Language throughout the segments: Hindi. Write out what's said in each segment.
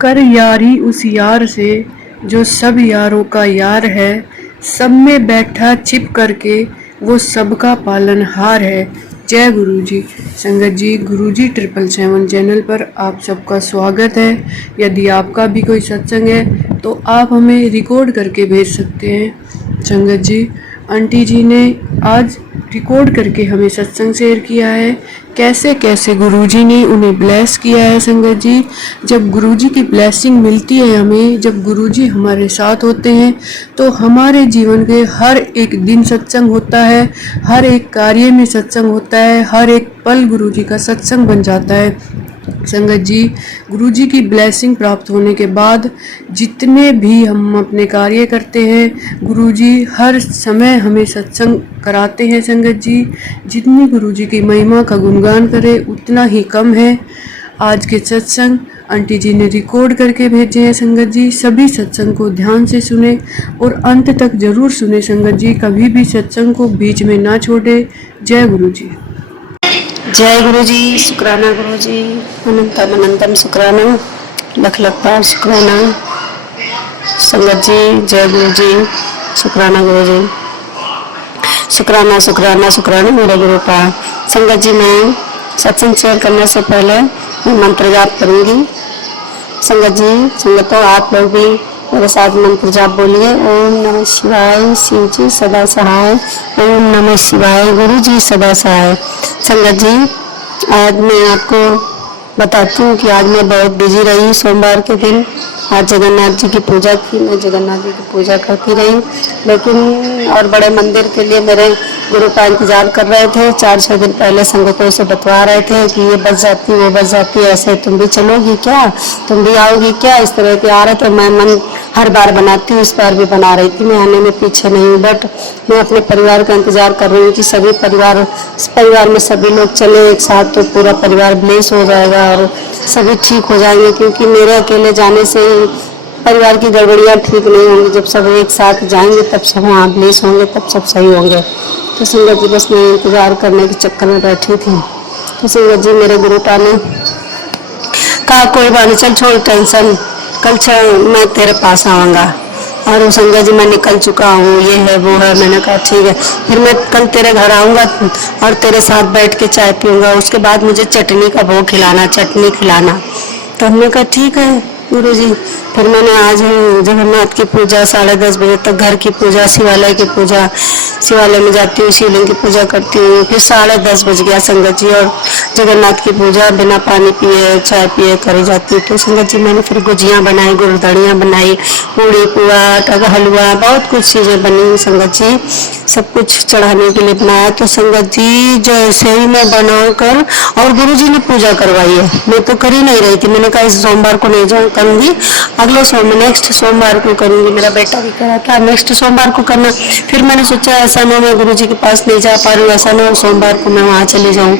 कर यारी उस यार से जो सब यारों का यार है, सब में बैठा छिप करके वो सबका पालनहार है। जय गुरु जी। संगत जी, गुरु जी 777 चैनल पर आप सबका स्वागत है। यदि आपका भी कोई सत्संग है तो आप हमें रिकॉर्ड करके भेज सकते हैं। संगत जी, आंटी जी ने आज रिकॉर्ड करके हमें सत्संग शेयर किया है, कैसे कैसे गुरुजी ने उन्हें ब्लेस किया है। संगत जी, जब गुरुजी की ब्लेसिंग मिलती है हमें, जब गुरुजी हमारे साथ होते हैं तो हमारे जीवन के हर एक दिन सत्संग होता है, हर एक कार्य में सत्संग होता है, हर एक पल गुरुजी का सत्संग बन जाता है। संगत जी, गुरुजी की ब्लेसिंग प्राप्त होने के बाद जितने भी हम अपने कार्य करते हैं, गुरुजी हर समय हमें सत्संग कराते हैं। संगत जी, जितनी गुरुजी की महिमा का गुणगान करें उतना ही कम है। आज के सत्संग आंटी जी ने रिकॉर्ड करके भेजे हैं। संगत जी, सभी सत्संग को ध्यान से सुने और अंत तक जरूर सुने। संगत जी, कभी भी सत्संग को बीच में ना छोड़े। जय गुरु जी। जय गुरु जी। शुक्राना गुरु जी। अनंतम अनंतम शुक्राना, लख लख बार शुक्राना। संगत जी, जय गुरु जी। शुक्राना गुरु जी। शुक्राना शुक्राना शुक्राना मेरे गुरु का। संगत जी, मैं सत्संग शेयर करने से पहले मैं मंत्र जाप करूंगी। संगत जी, संगतों, आप लोग भी मेरे साथ मंत्र जाप बोलिए। ओम नमः शिवाय, शिव जी सदा सहाय। ओम नमः शिवाय, गुरु जी सदा सहाय। संगत जी, आज मैं आपको बताती हूँ कि आज मैं बहुत बिजी रही। सोमवार के दिन आज जगन्नाथ जी की पूजा की, मैं जगन्नाथ जी की पूजा करती रही, लेकिन और बड़े मंदिर के लिए मेरे गुरु का इंतजार कर रहे थे। 4-6 दिन पहले संगतों से बतवा रहे थे कि ये बस जाती वो बस जाती, ऐसे तुम भी चलोगी क्या, तुम भी आओगी क्या, इस तरह के आ रहे थे। मैं मन हर बार बनाती हूँ, इस बार भी बना रही थी, मैं आने में पीछे नहीं हूँ। बट मैं अपने परिवार का इंतजार कर रही हूँ कि सभी परिवार में सभी लोग चले एक साथ, तो पूरा परिवार ब्लेस हो जाएगा और सभी ठीक हो जाएंगे। क्योंकि मेरे अकेले जाने से ही परिवार की गड़बड़ियाँ ठीक नहीं होंगी। जब सब एक साथ जाएंगे तब सब वहाँ ब्लेस होंगे, तब सब सही होंगे। तो संगत जी, बस मैं इंतजार करने के चक्कर में बैठी थी। तो संगत जी, मेरे गुरु ने कहा कोई बात नहीं, चल छोड़ टेंशन, कल मैं तेरे पास आऊँगा। और वो संगत जी, मैं निकल चुका हूँ, ये है वो है। मैंने कहा ठीक है, फिर मैं कल तेरे घर आऊँगा और तेरे साथ बैठ के चाय पीऊँगा, उसके बाद मुझे चटनी का भोग खिलाना, चटनी खिलाना। तो हमने कहा ठीक है गुरु जी। फिर मैंने आज जगन्नाथ की पूजा 10:30 बजे तक, घर की पूजा, शिवालय की पूजा, शिवालय में जाती हूँ, शिवलिंग की पूजा करती हूँ। फिर 10:30 बज गया संगत जी, और जगन्नाथ की पूजा बिना पानी पिए चाय पिए करी जाती। तो संगत जी, मैंने फिर गुजियाँ बनाई, गुरदड़ियाँ बनाई, पूड़ी पुआ हलवा, बहुत कुछ चीज़ें बनी। संगत जी, सब कुछ चढ़ाने के लिए बनाया। तो संगत जी, जैसे ही मैं बनाकर, और गुरु जी ने पूजा करवाई है, मैं तो कर ही नहीं रही थी। मैंने कहा इस सोमवार को नहीं जाऊँ, करूँगी अगले नेक्स्ट सोमवार को करूँगी। मेरा बेटा भी करा था नेक्स्ट सोमवार को करना। फिर मैंने सोचा ऐसा ना मैं गुरु जी के पास नहीं जा पा रही हूँ, ऐसा ना सोमवार को मैं वहाँ चली जाऊँ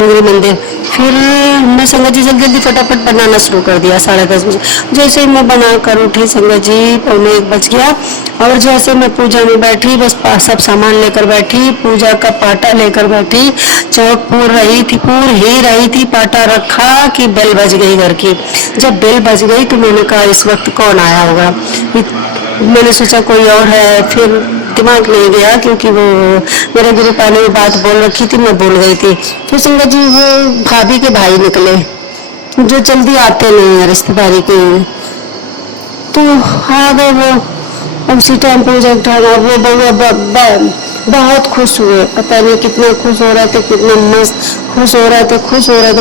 डूंगरी मंदिर। फिर हमने संगत जी जल्दी जल्दी फटाफट बनाना शुरू कर दिया। 10:30 बजे जैसे ही मैं बना कर उठी संगत जी, 1:45 बज गया। और जैसे मैं पूजा में बैठी, बस सब सामान लेकर बैठी, पूजा का पाटा लेकर बैठी, चौक पूर ही रही थी, पाटा रखा कि बेल बज गई घर की। जब बेल बज गई तो मैंने कहा इस वक्त कौन आया होगा। मैंने सोचा कोई और है, फिर दिमाग ले गया क्योंकि वो मेरे गुरु ने बात बोल रखी थी, मैं भूल गई थी। फिर संगत जी, वो भाभी के भाई निकले जो जल्दी आते नहीं है रिश्तेदारी के, तो आ गए वो। उसी टाइम पूजा उठाना, वो बहुत खुश हुए, पता नहीं कितना खुश हो रहे थे, कितना मस्त खुश हो रहे थे,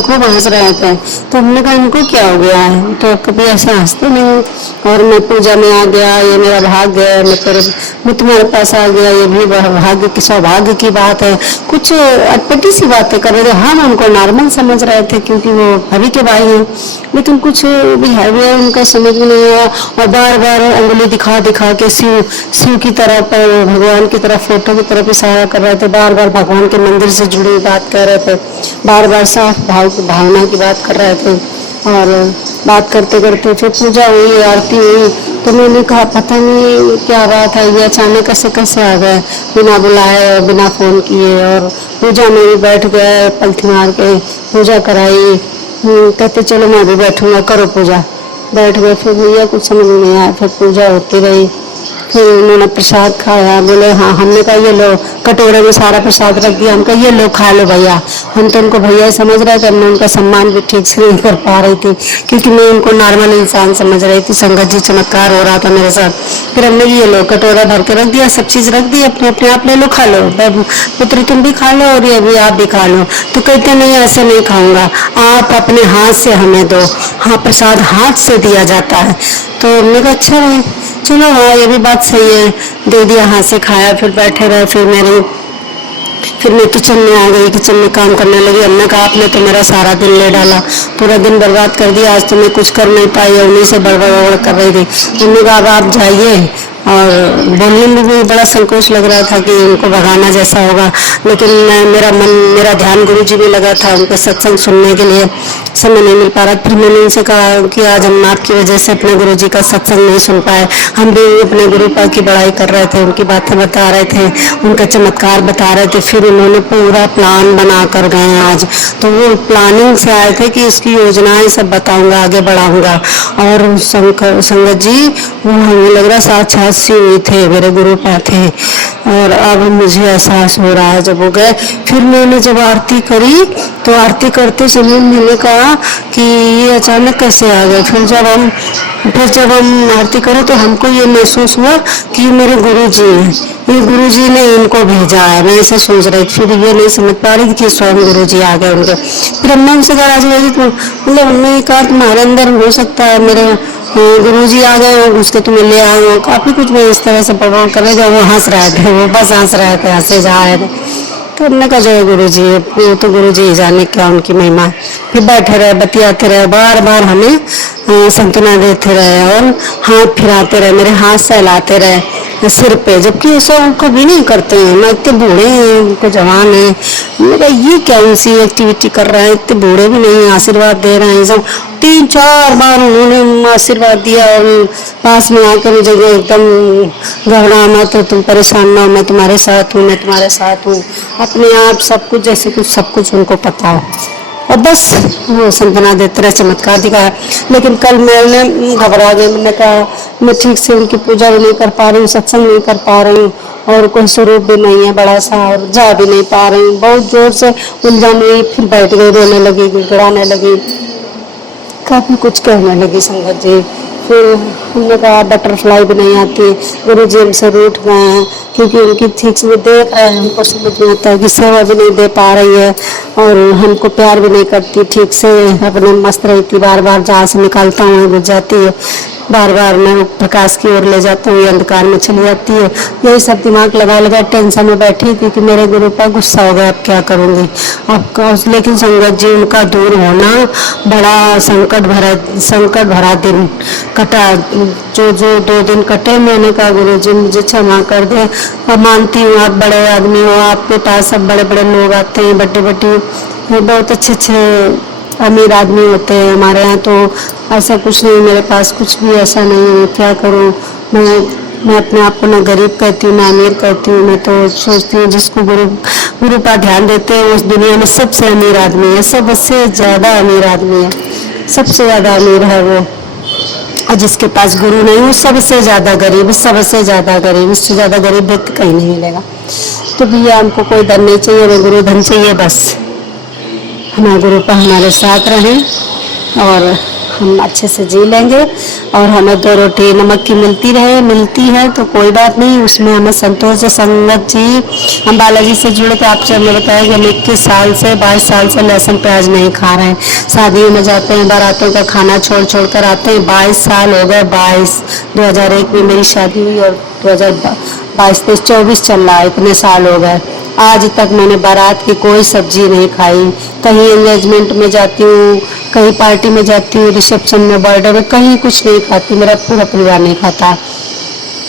खूब हंस रहे थे। तो हमने कहा इनको क्या हो गया है, तो कभी ऐसे हंसते नहीं। और मैं पूजा में आ गया, ये मेरा भाग्य है, मैं तुम्हारे पास आ गया, ये भी भाग्य की सौभाग्य की बात है। कुछ अटपटी सी बातें कर रहे थे। हम उनको नॉर्मल समझ रहे थे क्योंकि वो भाभी के भाई हैं, लेकिन कुछ बिहेवियर उनका समझ में नहीं आया। और बार बार उंगली दिखा दिखा के शिव की तरफ, भगवान की तरफ, फोटो की तरफ इशारा कर रहे थे। बार बार भगवान के मंदिर से जुड़ी बात कर रहे थे, बार बार साफ भावना की बात कर रहे थे। और बात करते करते फिर पूजा हुई, आरती हुई। तो मैंने कहा पता नहीं क्या बात है, ये अचानक कैसे आ गए बिना बुलाए, बिना फोन किए। और पूजा में भी बैठ गए, पलथी मार के पूजा कराई। कहते चलो मैं भी बैठूंगा, करो पूजा। बैठ गए। फिर भैया कुछ समझ में नहीं आया, फिर पूजा होती रही। फिर उन्होंने प्रसाद खाया, बोले हाँ, हमने कहा ये लो, कटोरे में सारा प्रसाद रख दिया, हम कहा ये लो खा लो भैया। हम तो उनको भैया ही समझ रहे थे, हमने उनका सम्मान भी ठीक से नहीं कर पा रही थी, क्योंकि मैं उनको नॉर्मल इंसान समझ रही थी। संगत जी चमत्कार हो रहा था मेरे साथ। फिर हमने ये लो, कटोरा भर के रख दिया, सब चीज रख दी, अपने अपने आप ले लो, खा लो, पुत्र तुम भी खा लो और ये भी आप भी खा लो। तो कहते नहीं, ऐसे नहीं खाऊंगा, आप अपने हाथ से हमें दो। हाँ, प्रसाद हाथ से दिया जाता है। तो हमने कहा अच्छा है, चलो हाँ ये भी बात सही है, दे दिया, हाथ से खाया। फिर बैठे रहे। फिर मैं किचन में आ गई, किचन में काम करने लगी। हमने कहा आपने तो मेरा सारा दिन ले डाला, पूरा दिन बर्बाद कर दिया, आज तो मैं कुछ कर नहीं पाई, उन्हीं से बड़बड़ कर रही थी। हमने कहा अब आप जाइए। और बोलने में भी बड़ा संकोच लग रहा था कि उनको भगाना जैसा होगा, लेकिन मेरा ध्यान गुरु जी में लगा था, उनके सत्संग सुनने के लिए समय नहीं मिल पा रहा। फिर मैंने उनसे कहा कि आज हम आपकी वजह से अपने गुरु जी का सत्संग नहीं सुन पाए। हम भी अपने गुरु पाक की बड़ाई कर रहे थे, उनकी बातें बता रहे थे, उनका चमत्कार बता रहे थे। फिर उन्होंने पूरा प्लान बना कर गए आज। तो वो प्लानिंग से आए थे कि इसकी योजनाएं सब बताऊंगा, आगे बढ़ाऊंगा। और संगत जी, वो हमें लग रहा साक्षात से हुए थे, मेरे गुरु पाक थे। और अब मुझे एहसास हो रहा है जब वो गए। फिर मैंने जब आरती करी, तो आरती करते समय मैंने कहा कि ये अचानक कैसे आ गए। फिर जब हम आरती करें तो हमको ये महसूस हुआ कि ये मेरे गुरु जी हैं, ये गुरु जी ने इनको भेजा है। मैं ऐसे सोच रही थी, फिर ये नहीं समझ पा रही थी कि स्वयं गुरु जी आ गए उनके। फिर हमने उनसे कहा आज वही तो मतलब उन्होंने कहा तुम्हारे अंदर हो सकता है मेरे गुरु जी आ गए हो, उसके तुम्हें ले आए हो, काफी कुछ मैं इस तरह से परफॉर्म कर रहे थे। वो हंस रहे थे, वो बस हंस रहे थे, हंसे जा रहे थे। तो हमने कहा जय गुरु जी, वो तो गुरु जी जाने क्या उनकी महिमा। फिर बैठे रहे, बतियाते रहे, बार बार हमें सांत्वना देते रहे और हाथ फिराते रहे, मेरे हाथ सहलाते रहे सिर पे, जबकि ऐसा वो कभी नहीं करते हैं। मैं इतने बूढ़े हैं, उनको जवान है, मेरा ये क्या उनसी एक्टिविटी कर रहे हैं, इतने बूढ़े भी नहीं है, आशीर्वाद दे रहे हैं सब। 3-4 बार उन्होंने आशीर्वाद दिया और पास में आकर मुझे एकदम घबरा मत, तुम परेशान ना हो, मैं तुम्हारे साथ हूँ, मैं तुम्हारे साथ हूँ। अपने आप सब कुछ जैसे कुछ सब कुछ उनको पता हो और बस वो सांत्वना देते रहे, चमत्कार दिखाया। लेकिन कल मैंने घबरा गई, मैंने कहा मैं ठीक से उनकी पूजा भी नहीं कर पा रही हूँ, सत्संग नहीं कर पा रही हूँ और कोई स्वरूप भी नहीं है बड़ा सा और जा भी नहीं पा रही हूँ। बहुत जोर से उलझन हुई, फिर बैठ गई, रोने लगी, गिड़गिड़ाने लगी, काफी कुछ कहने लगी संगत जी। फिर हमने कहा बटरफ्लाई भी नहीं आती, गुरु जी हमसे रूठ गए हैं, क्योंकि उनकी ठीक से देख रहे हैं, हमको समझ में आता है कि सेवा भी नहीं दे पा रही है और हमको प्यार भी नहीं करती ठीक से, अपने मस्त रहती, बार बार जहाँ से निकालता हूँ बुझ जाती है, बार बार मैं प्रकाश की ओर ले जाता हूँ, ये अंधकार में चली जाती है। यही सब दिमाग लगा लगा टेंशन में बैठी थी कि मेरे गुरु पर गुस्सा हो गया, अब क्या करूँगी अब। लेकिन संगत जी उनका दूर होना बड़ा संकट भरा दिन कटा। जो 2 दिन कटे, मैंने कहा गुरु जी मुझे क्षमा कर दे, अब मानती हूँ आप बड़े आदमी हो, आपके पास सब बड़े बड़े लोग आते हैं, बड़े बहुत अच्छे अमीर आदमी होते हैं हमारे यहाँ, तो ऐसा कुछ नहीं, मेरे पास कुछ भी ऐसा नहीं है, क्या करूँ मैं अपने आप को ना गरीब कहती हूँ ना अमीर कहती हूँ। मैं तो सोचती हूँ जिसको गुरु पर ध्यान देते हैं उस दुनिया में सबसे अमीर आदमी है, सबसे ज्यादा अमीर आदमी है, सबसे ज्यादा अमीर है वो। और जिसके पास गुरु नहीं वो सबसे ज्यादा गरीब, सबसे ज्यादा गरीब, इससे ज्यादा गरीब व्यक्ति कहीं नहीं मिलेगा। तो भैया हमको कोई धन नहीं चाहिए, वो गुरु धन चाहिए बस। हमारे गुरु पर हमारे साथ रहें और हम अच्छे से जी लेंगे और हमें 2 रोटी नमक की मिलती है तो कोई बात नहीं, उसमें हमें संतोष है। संगत जी हम बालाजी से जुड़े थे, आपसे हमने बताया कि हम 21 साल से 22 साल से लहसुन प्याज नहीं खा रहे हैं, शादियों में जाते हैं, बारातों का खाना छोड़ छोड़ कर आते हैं। 22 साल हो गए, 2001 में मेरी शादी हुई और 2022-23-24 चल रहा है, इतने साल हो गए। आज तक मैंने बारात की कोई सब्जी नहीं खाई, कहीं एंगेजमेंट में जाती हूँ, कहीं पार्टी में जाती हूँ, रिसेप्शन में, बर्थडे में, कहीं कुछ नहीं खाती, मेरा पूरा परिवार नहीं खाता।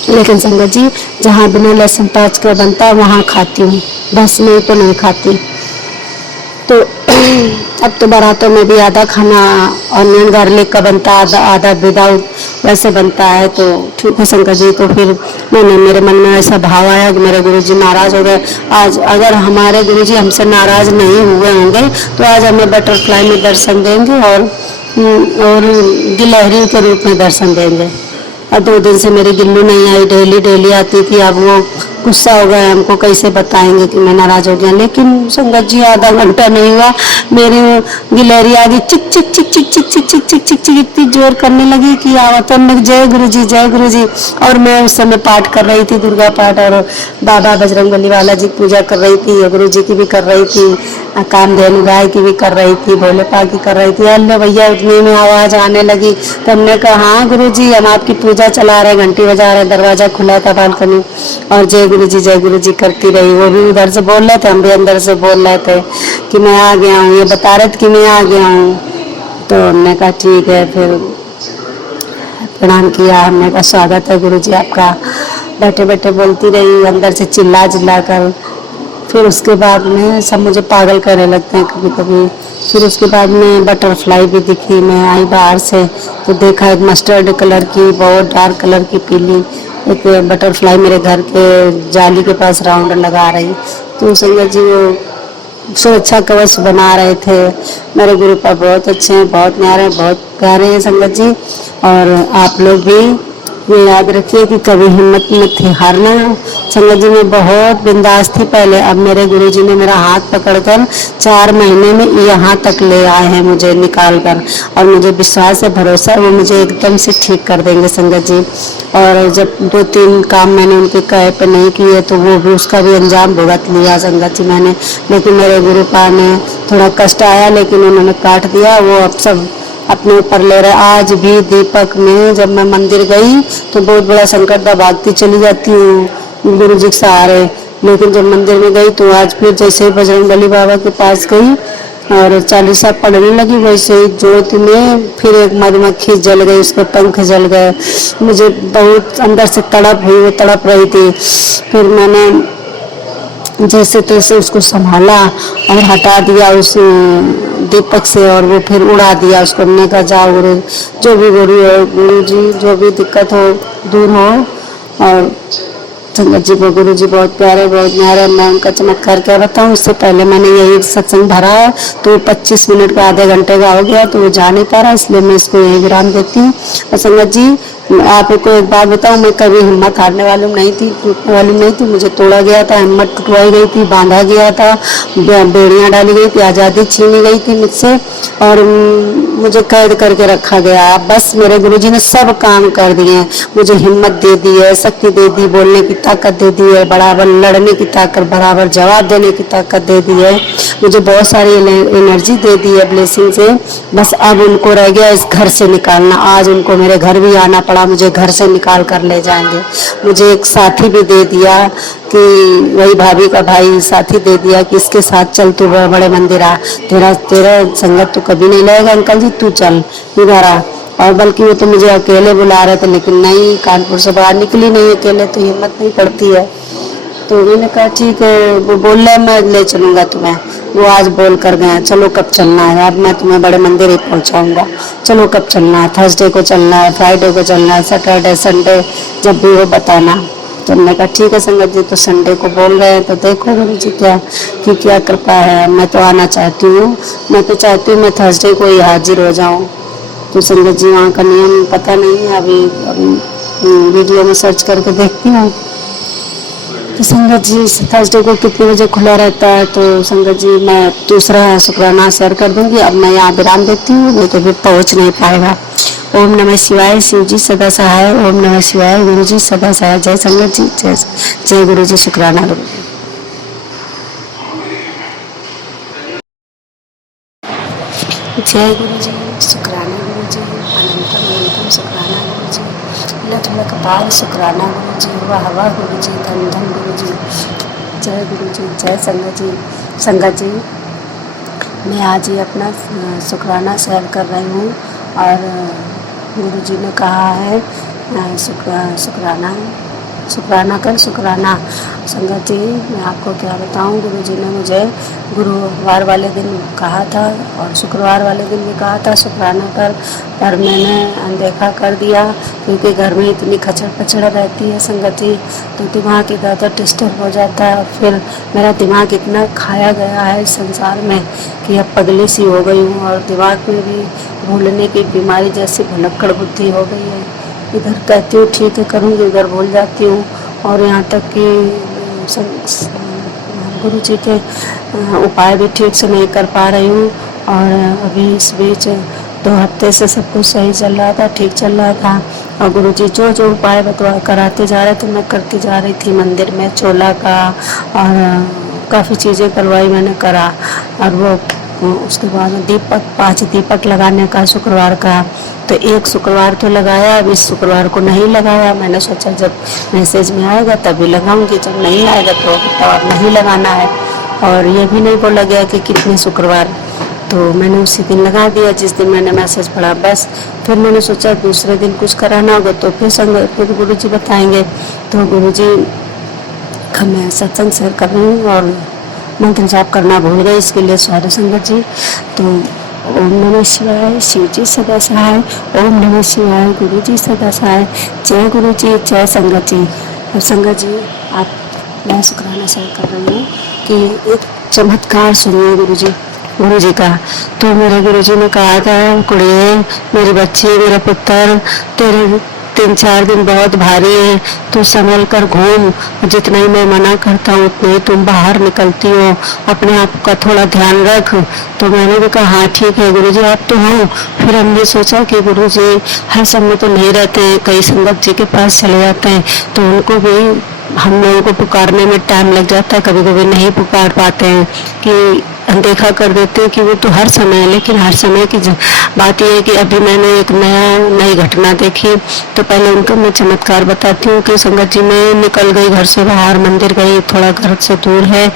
लेकिन संगत जी जहाँ बिना लहसुन प्याज का बनता है वहाँ खाती हूँ, बस नहीं तो नहीं खाती। तो अब तो बारातों में भी आधा खाना ऑनियन गार्लिक का बनता है, आधा विदाउट वैसे बनता है। तो ठीक है शंकर जी, तो फिर मेरे मन में ऐसा भाव आया कि मेरे गुरुजी नाराज हो गए। आज अगर हमारे गुरुजी हमसे नाराज नहीं हुए होंगे तो आज हमें बटरफ्लाई में दर्शन देंगे और और गिलहरी के रूप में दर्शन देंगे। और 2 दिन से मेरी गिल्लू नहीं आई, डेली डेली आती थी, अब वो गुस्सा हो गया, हमको कैसे बताएंगे कि मैं नाराज हो गया। लेकिन संगत जी आधा घंटा नहीं हुआ, मेरी गिलहरी आ गई, चिक चिक चिक चिक चिक चिक चिक चिक चिक चिक इतनी जोर करने लगी कि आवतन में जय गुरु जी जय गुरु जी। और मैं उस समय पाठ कर रही थी, दुर्गा पाठ, और बाबा बजरंगबली वाला जी पूजा कर रही थी, गुरु जी की भी कर रही थी, कामधेनु गाय की भी कर रही थी, भोले पा की कर रही थी। अल्लाह भैया उतनी में आवाज आने लगी, तो हमने कहा हाँ गुरु जी हम आपकी पूजा चला रहे, घंटी बजा रहे, दरवाजा खुला था बालकनी, और जय गुरु जी करती रही। वो भी उधर से बोल रहे थे, हम भी अंदर से बोल रहे थे कि मैं आ गया हूँ, ये बता रहे थे कि मैं आ गया हूँ। तो हमने कहा ठीक है, फिर प्रणाम किया, हमने कहा स्वागत है गुरु जी आपका। बैठे बैठे बोलती रही, अंदर से चिल्ला चिल्ला कर। फिर उसके बाद में सब मुझे पागल करने लगते हैं कभी कभी। फिर उसके बाद में बटरफ्लाई भी दिखी, मैं आई बाहर से तो देखा एक मस्टर्ड कलर की, बहुत डार्क कलर की पीली एक बटरफ्लाई मेरे घर के जाली के पास राउंड लगा रही। तो संगत जी वो सुरक्षा कवच बना रहे थे। मेरे गुरु पर बहुत अच्छे हैं, बहुत न्यारे हैं, बहुत प्यारे हैं संगत जी। और आप लोग भी ये याद रखिए कि कभी हिम्मत मत हारना। संगत जी मैं बहुत बिंदास थी पहले, अब मेरे गुरुजी ने मेरा हाथ पकड़कर 4 महीने में यहाँ तक ले आए हैं मुझे निकाल कर, और मुझे विश्वास है, भरोसा है, वो मुझे एकदम से ठीक कर देंगे संगत जी। और जब 2-3 काम मैंने उनके कहे पे नहीं किए तो वो भी उसका भी अंजाम भुगत लिया संगत जी मैंने। लेकिन मेरे गुरु पा ने थोड़ा कष्ट आया, लेकिन उन्होंने काट दिया, वो अब सब अपने ऊपर ले रहे। आज भी दीपक में जब मैं मंदिर गई तो बहुत बड़ा संकट था, भागती चली जाती हूँ गुरु जी के सहारे। लेकिन जब मंदिर में गई तो आज फिर जैसे ही बजरंगबली बाबा के पास गई और चालीसा पढ़ने लगी, वैसे ही ज्योति में फिर एक मधुमक्खी जल गई, उसके पंख जल गए। मुझे बहुत अंदर से तड़प हुई, वो तड़प रही थी। फिर मैंने जैसे तैसे उसको संभाला और हटा दिया उस दीपक से, और वो फिर उड़ा दिया उसको। हमने कहा जाओ गुरु, जो भी गुरु जी जो भी दिक्कत हो दूर हो। और संगत जी को गुरु जी बहुत प्यारे, बहुत न्यारे। मैं उनका चमत्कार क्या बताऊँ। उससे पहले मैंने यही सत्संग भरा है तो 25 मिनट का आधे घंटे का हो गया, तो वो जा नहीं पा रहा, इसलिए मैं इसको यही विराम देती हूँ। और संगत जी आपको एक बात बताऊं, मैं कभी हिम्मत हारने वाली नहीं थी, टूटने वाली नहीं थी। मुझे तोड़ा गया था, हिम्मत टुटवाई गई थी, बांधा गया था, बेड़ियां डाली गई थी, आज़ादी छीनी गई थी मुझसे, और मुझे कैद करके रखा गया। बस मेरे गुरुजी ने सब काम कर दिए, मुझे हिम्मत दे दी है, शक्ति दे दी, बोलने की ताकत दे दी है, बराबर लड़ने की ताकत, बराबर जवाब देने की ताकत दे दी है, मुझे बहुत सारी एनर्जी दे दी है ब्लेसिंग से। बस अब उनको रह गया इस घर से निकालना। आज उनको मेरे घर भी आना पड़ा, मुझे घर से निकाल कर ले जाएंगे। मुझे एक साथी भी दे दिया कि वही भाभी का भाई साथी दे दिया कि इसके साथ चल, तू बड़े मंदिर आ, तेरा तेरा संगत तो कभी नहीं लगेगा अंकल जी, तू चल इधर आ। और बल्कि वो तो मुझे अकेले बुला रहे थे, लेकिन नहीं, कानपुर से बाहर निकली नहीं अकेले, तो हिम्मत नहीं पड़ती है। तो उन्होंने कहा ठीक है, वो बोल रहे मैं ले चलूँगा तुम्हें। वो आज बोल कर गए चलो कब चलना है, अब मैं तुम्हें बड़े मंदिर ही पहुँचाऊँगा, चलो कब चलना है, थर्सडे को चलना है, फ्राइडे को चलना है, सैटरडे संडे जब भी वो बताना। तो हमने कहा ठीक है संगत जी, तो संडे को बोल रहे हैं, तो देखो गुरु जी क्या कृपा है। मैं तो आना चाहती हूँ, मैं तो चाहती हूँ मैं थर्सडे को ही हाजिर हो जाऊँ। तो संगत जी वहाँ का नियम पता नहीं है, अभी वीडियो में सर्च करके देखती हूँ। तो संगत जी थर्सडे को कितने बजे खुला रहता है, तो संगत जी मैं दूसरा शुक्राना शेयर कर दूंगी। अब मैं यहाँ विराम देती हूँ, नहीं तो फिर पहुँच नहीं पाएगा। ओम नमः शिवाय, शिव जी सदा सहाय। ओम नमः शिवाय, गुरु जी सदा सहाय। जय संगत जी, जय गुरु जी, शुक्राना गुरु जी। जय गुरु जी, शुक्राना गुरु जी, अनंतम अनंतम शुक्राना गुरु जी, लख लख बार शुक्राना गुरु जी, वाह वाह गुरु जी, धन धन गुरु जी। जय गुरु जी, जय संगत जी। संगत जी मैं आज ही अपना शुक्राना शेयर कर रही हूँ, और गुरु जी ने कहा है शुक्राना शुक्राना कर शुक्राना। संगत जी, मैं आपको क्या बताऊं, गुरु जी ने मुझे गुरुवार वाले दिन कहा था और शुक्रवार वाले दिन भी कहा था शुक्राना कर, पर मैंने अनदेखा कर दिया क्योंकि घर में इतनी खचड़ पचड़ रहती है संगत जी, तो दिमाग ज़्यादा डिस्टर्ब हो जाता है। और फिर मेरा दिमाग इतना खाया गया है इस संसार में कि अब पगली सी हो गई हूँ और दिमाग में भी भूलने की बीमारी जैसी भुलक्कड़ बुद्धि हो गई है। इधर कहती हूँ ठीक है करूँगी, इधर भूल जाती हूँ। और यहाँ तक कि गुरु जी के उपाय भी ठीक से नहीं कर पा रही हूँ। और अभी इस बीच 2 हफ्ते से सब कुछ सही चल रहा था, ठीक चल रहा था, और गुरु जी जो जो उपाय बतवा कराते जा रहे थे मैं करती जा रही थी। मंदिर में चोला का और काफ़ी चीज़ें करवाई मैंने करा। और वो उसके बाद दीपक 5 दीपक लगाने का शुक्रवार का, तो एक शुक्रवार तो लगाया, अब इस शुक्रवार को नहीं लगाया। मैंने सोचा जब मैसेज में आएगा तभी लगाऊंगी, जब नहीं आएगा तो और नहीं लगाना है। और ये भी नहीं बोला गया कि कितने शुक्रवार, तो मैंने उसी दिन लगा दिया जिस दिन मैंने मैसेज पढ़ा बस। फिर मैंने सोचा दूसरे दिन कुछ कराना होगा तो फिर गुरु जी बताएंगे। तो गुरु जी का मैं सत्संग शेयर कर रही हूँ और मंत्र जाप करना भूल गई, इसके लिए सॉरी संगत जी। तो ओम नमः शिवाय, शिव जी सदा सहाय। ओम नमः शिवाय, गुरु जी सदा सहाय। जय गुरु जी, जय संगत जी। और संगत जी, आप मैं शुक्राना शेयर कर रही हूँ कि एक चमत्कार सुनिए गुरु जी का। तो मेरे गुरु जी ने कहा था, कुड़िए मेरी बच्ची, मेरा पुत्र, तेरे 3-4 दिन बहुत भारी है, तू संभल कर घूम, जितना ही मैं मना करता हूँ उतने ही तुम बाहर निकलती हो, अपने आप का थोड़ा ध्यान रख। तो मैंने भी कहा हाँ ठीक है गुरुजी, आप तो हो। फिर हमने सोचा कि गुरुजी हर समय तो नहीं रहते हैं, कई संगत जी के पास चले जाते हैं, तो उनको भी हम लोगों को पुकारने में टाइम लग जाता है, कभी कभी नहीं पुकार पाते हैं कि अनदेखा कर देते हैं कि वो तो हर समय है। लेकिन हर समय की बात यह है कि अभी मैंने एक नई घटना देखी। तो पहले उनको मैं चमत्कार बताती हूँ कि संगत जी मैं निकल गई घर से बाहर, मंदिर गई, थोड़ा घर से दूर है,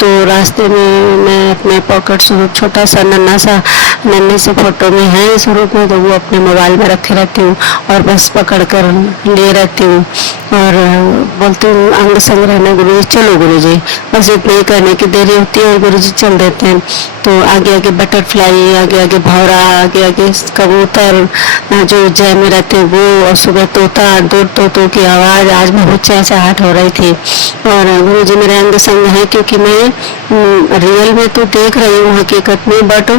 तो रास्ते में मैं अपने पॉकेट स्वरूप छोटा सा नन्हे से फोटो में है स्वरूप में, तो वो अपने मोबाइल में रखे रहती हूँ और बस पकड़ कर लिए रहती हूँ और बोलती हूँ अंग संग रहना गुरु जी, चलो गुरु जी, बस इतना ही करने की देरी होती है और गुरु जी चल देते हैं। तो आगे आगे बटरफ्लाई, आगे आगे भौरा, आगे आगे कबूतर जो जय में रहते हैं वो, और सुबह तोता, दूर तोतों की आवाज़, आज बहुत चहचहाट हो रही थी। और गुरु जी मेरे अंग संग है क्योंकि मैं रियल में तो देख रही हूँ हकीकत में, बट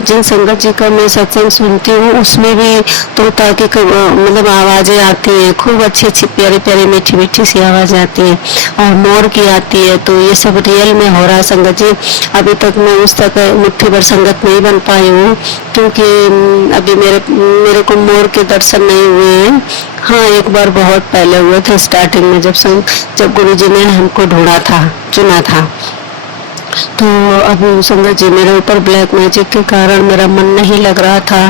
जिन संगत जी का मैं सत्संग सुनती हूँ उसमें भी तोता की मतलब आवाज़ें आती हैं, खूब अच्छी अच्छी प्यारी प्यारी मीठी मीठी सी आवाज़ आती है और मोर की आती है। तो ये सब रियल में हो रहा है संगत जी। अभी तक मैं उस तक मुट्ठी भर संगत नहीं बन पाई हूँ क्योंकि अभी मेरे को मोर के दर्शन नहीं हुए हैं। हाँ, एक बार बहुत पहले हुए थे स्टार्टिंग में, जब गुरु जी ने हमको चुना था। तो अभी संगत जी मेरे ऊपर ब्लैक मैजिक के कारण मेरा मन नहीं लग रहा था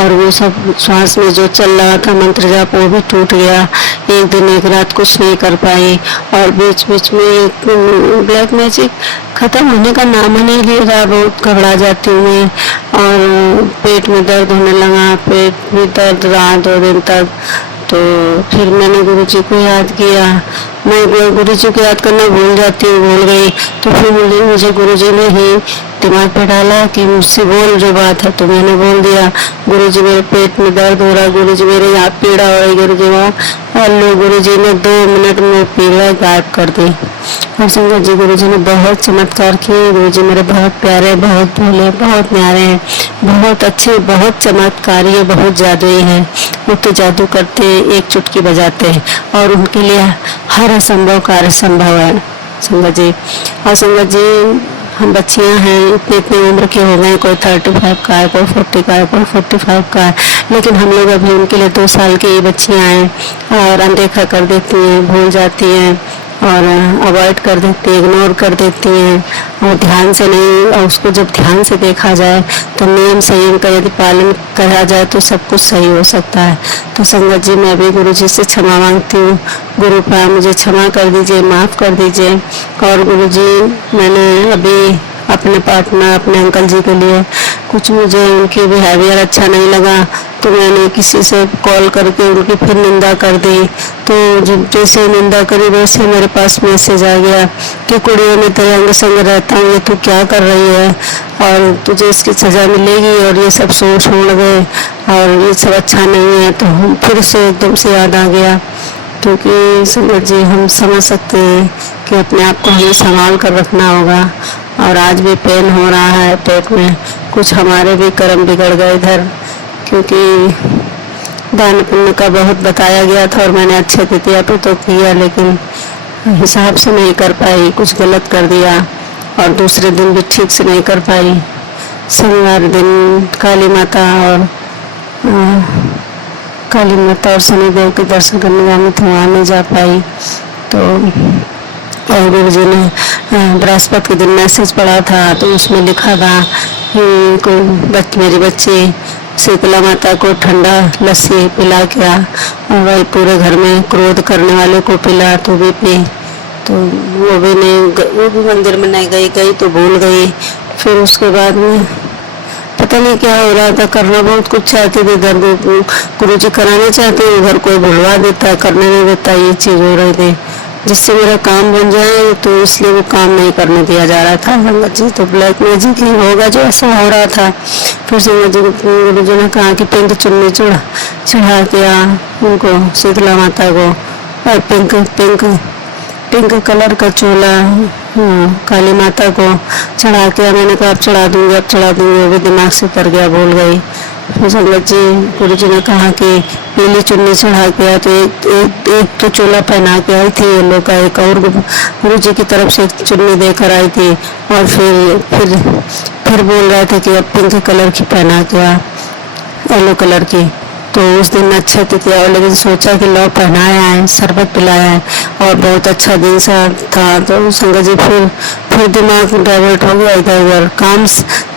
और वो सब श्वास में जो चल रहा था मंत्र जाप वो भी टूट गया। एक दिन एक रात कुछ नहीं कर पाई और बीच बीच में ब्लैक मैजिक खत्म होने का नाम ही नहीं ले रहा, बहुत घबरा जाती हूँ मैं और पेट में दर्द होने लगा, पेट में दर्द रहा 2 दिन तक। तो फिर मैंने गुरु जी को याद किया, मैं गुरु जी को याद करना भूल जाती हूँ, भूल गई। तो फिर मुझे गुरु जी ने ही दिमाग पे डाला कि मुझसे बोल जो बात है, तो मैंने बोल दिया गुरु जी मेरे पेट में दर्द हो रहा है, गुरु जी मेरे यहाँ पीड़ा हो रही, गुरु जी वहाँ, और लो गुरु जी ने 2 मिनट में पीड़ा गायब कर दी। और संगत जी गुरु जी ने बहुत चमत्कार किए। गुरु जी मेरे बहुत प्यारे, बहुत भोले, बहुत न्यारे हैं, बहुत अच्छे, बहुत चमत्कारी है, बहुत जादुई है। वो तो जादू करते हैं, एक चुटकी बजाते हैं और उनके लिए हर असंभव कार्य संभव है संगत जी। और संगत जी हम बच्चियां हैं, इतनी इतनी उम्र के हो गए, कोई 35 का है, कोई 40 का है, कोई 45 का है, लेकिन हम लोग अभी उनके लिए 2 साल की ही बच्चियां हैं और अनदेखा कर देती हैं, भूल जाती हैं और अवॉइड कर देती हैं, इग्नोर कर देती हैं और ध्यान से नहीं। और उसको जब ध्यान से देखा जाए तो नियम संयम का यदि पालन करा जाए तो सब कुछ सही हो सकता है। तो संगत जी मैं भी गुरु जी से क्षमा मांगती हूँ, गुरु मुझे क्षमा कर दीजिए, माफ़ कर दीजिए। और गुरु जी मैंने अभी अपने पार्टनर, अपने अंकल जी के लिए। कुछ मुझे उनकी बिहेवियर अच्छा नहीं लगा, तो मैंने किसी से कॉल करके उनकी फिर निंदा कर दी। तो जैसे निंदा करी वैसे मेरे पास मैसेज आ गया कि कुड़ियों में तेरे अंग संग रहता हूँ, ये तू क्या कर रही है और तुझे इसकी सज़ा मिलेगी, और ये सब सोच छोड़ गए और ये सब अच्छा नहीं है। तो हम फिर से एकदम से याद आ गया, क्योंकि संगत जी हम समझ सकते हैं कि अपने आप को हमें संभाल कर रखना होगा। और आज भी पेन हो रहा है पेट में, कुछ हमारे भी कर्म बिगड़ गए इधर, क्योंकि दान पुण्य का बहुत बताया गया था और मैंने अच्छे तृतीया पे तो किया, लेकिन हिसाब से नहीं कर पाई, कुछ गलत कर दिया और दूसरे दिन भी ठीक से नहीं कर पाई। शनिवार दिन काली माता और शनिदेव के दर्शन करने जानी थी, वहाँ नहीं जा पाई। तो और गुरु जी ने बृहस्पति के दिन मैसेज पढ़ा था, तो उसमें लिखा था कि कोई मेरे बच्चे शीतला माता को ठंडा लस्सी पिला क्या, और वही पूरे घर में क्रोध करने वाले को पिला तो भी पी। तो वो भी मंदिर में नहीं गई तो भूल गई। फिर उसके बाद में पता नहीं क्या हो रहा था, करना बहुत कुछ चाहते थे, इधर गुरु जी कराना चाहते हैं, उधर कोई भुलवा देता, करने नहीं देता, ये चीज़ हो रही थी जिससे मेरा काम बन जाए, तो इसलिए वो काम नहीं करने दिया जा रहा था संगत जी। तो ब्लैक मैजिक ही होगा जो ऐसा हो रहा था। फिर संगत जी गुरु जी ने कहा कि पिंक चुन्नी चढ़ा के आ उनको, शीतला माता को, और पिंक कलर का चोला काली माता को चढ़ा के। मैंने कहा अब चढ़ा दूंगी, वो भी दिमाग से कर गया, भूल गई। फिर संगत जी गुरु जी ने कहा कि पीली चुन्नी चढ़ा के आया, तो एक तो चोला पहना के आई थी येलो का, एक और गुरु जी की तरफ से एक चुन्नी देकर आई थी, और फिर बोल रहे थे कि अब पिंक कलर की पहना के आ, येलो कलर की। तो उस दिन अच्छा तिथिया, लेकिन सोचा कि लो पहनाया है, शरबत पिलाया है और बहुत अच्छा दिन सा था। तो संगत जी फिर दिमाग डाइवर्ट हो गया इधर उधर। काम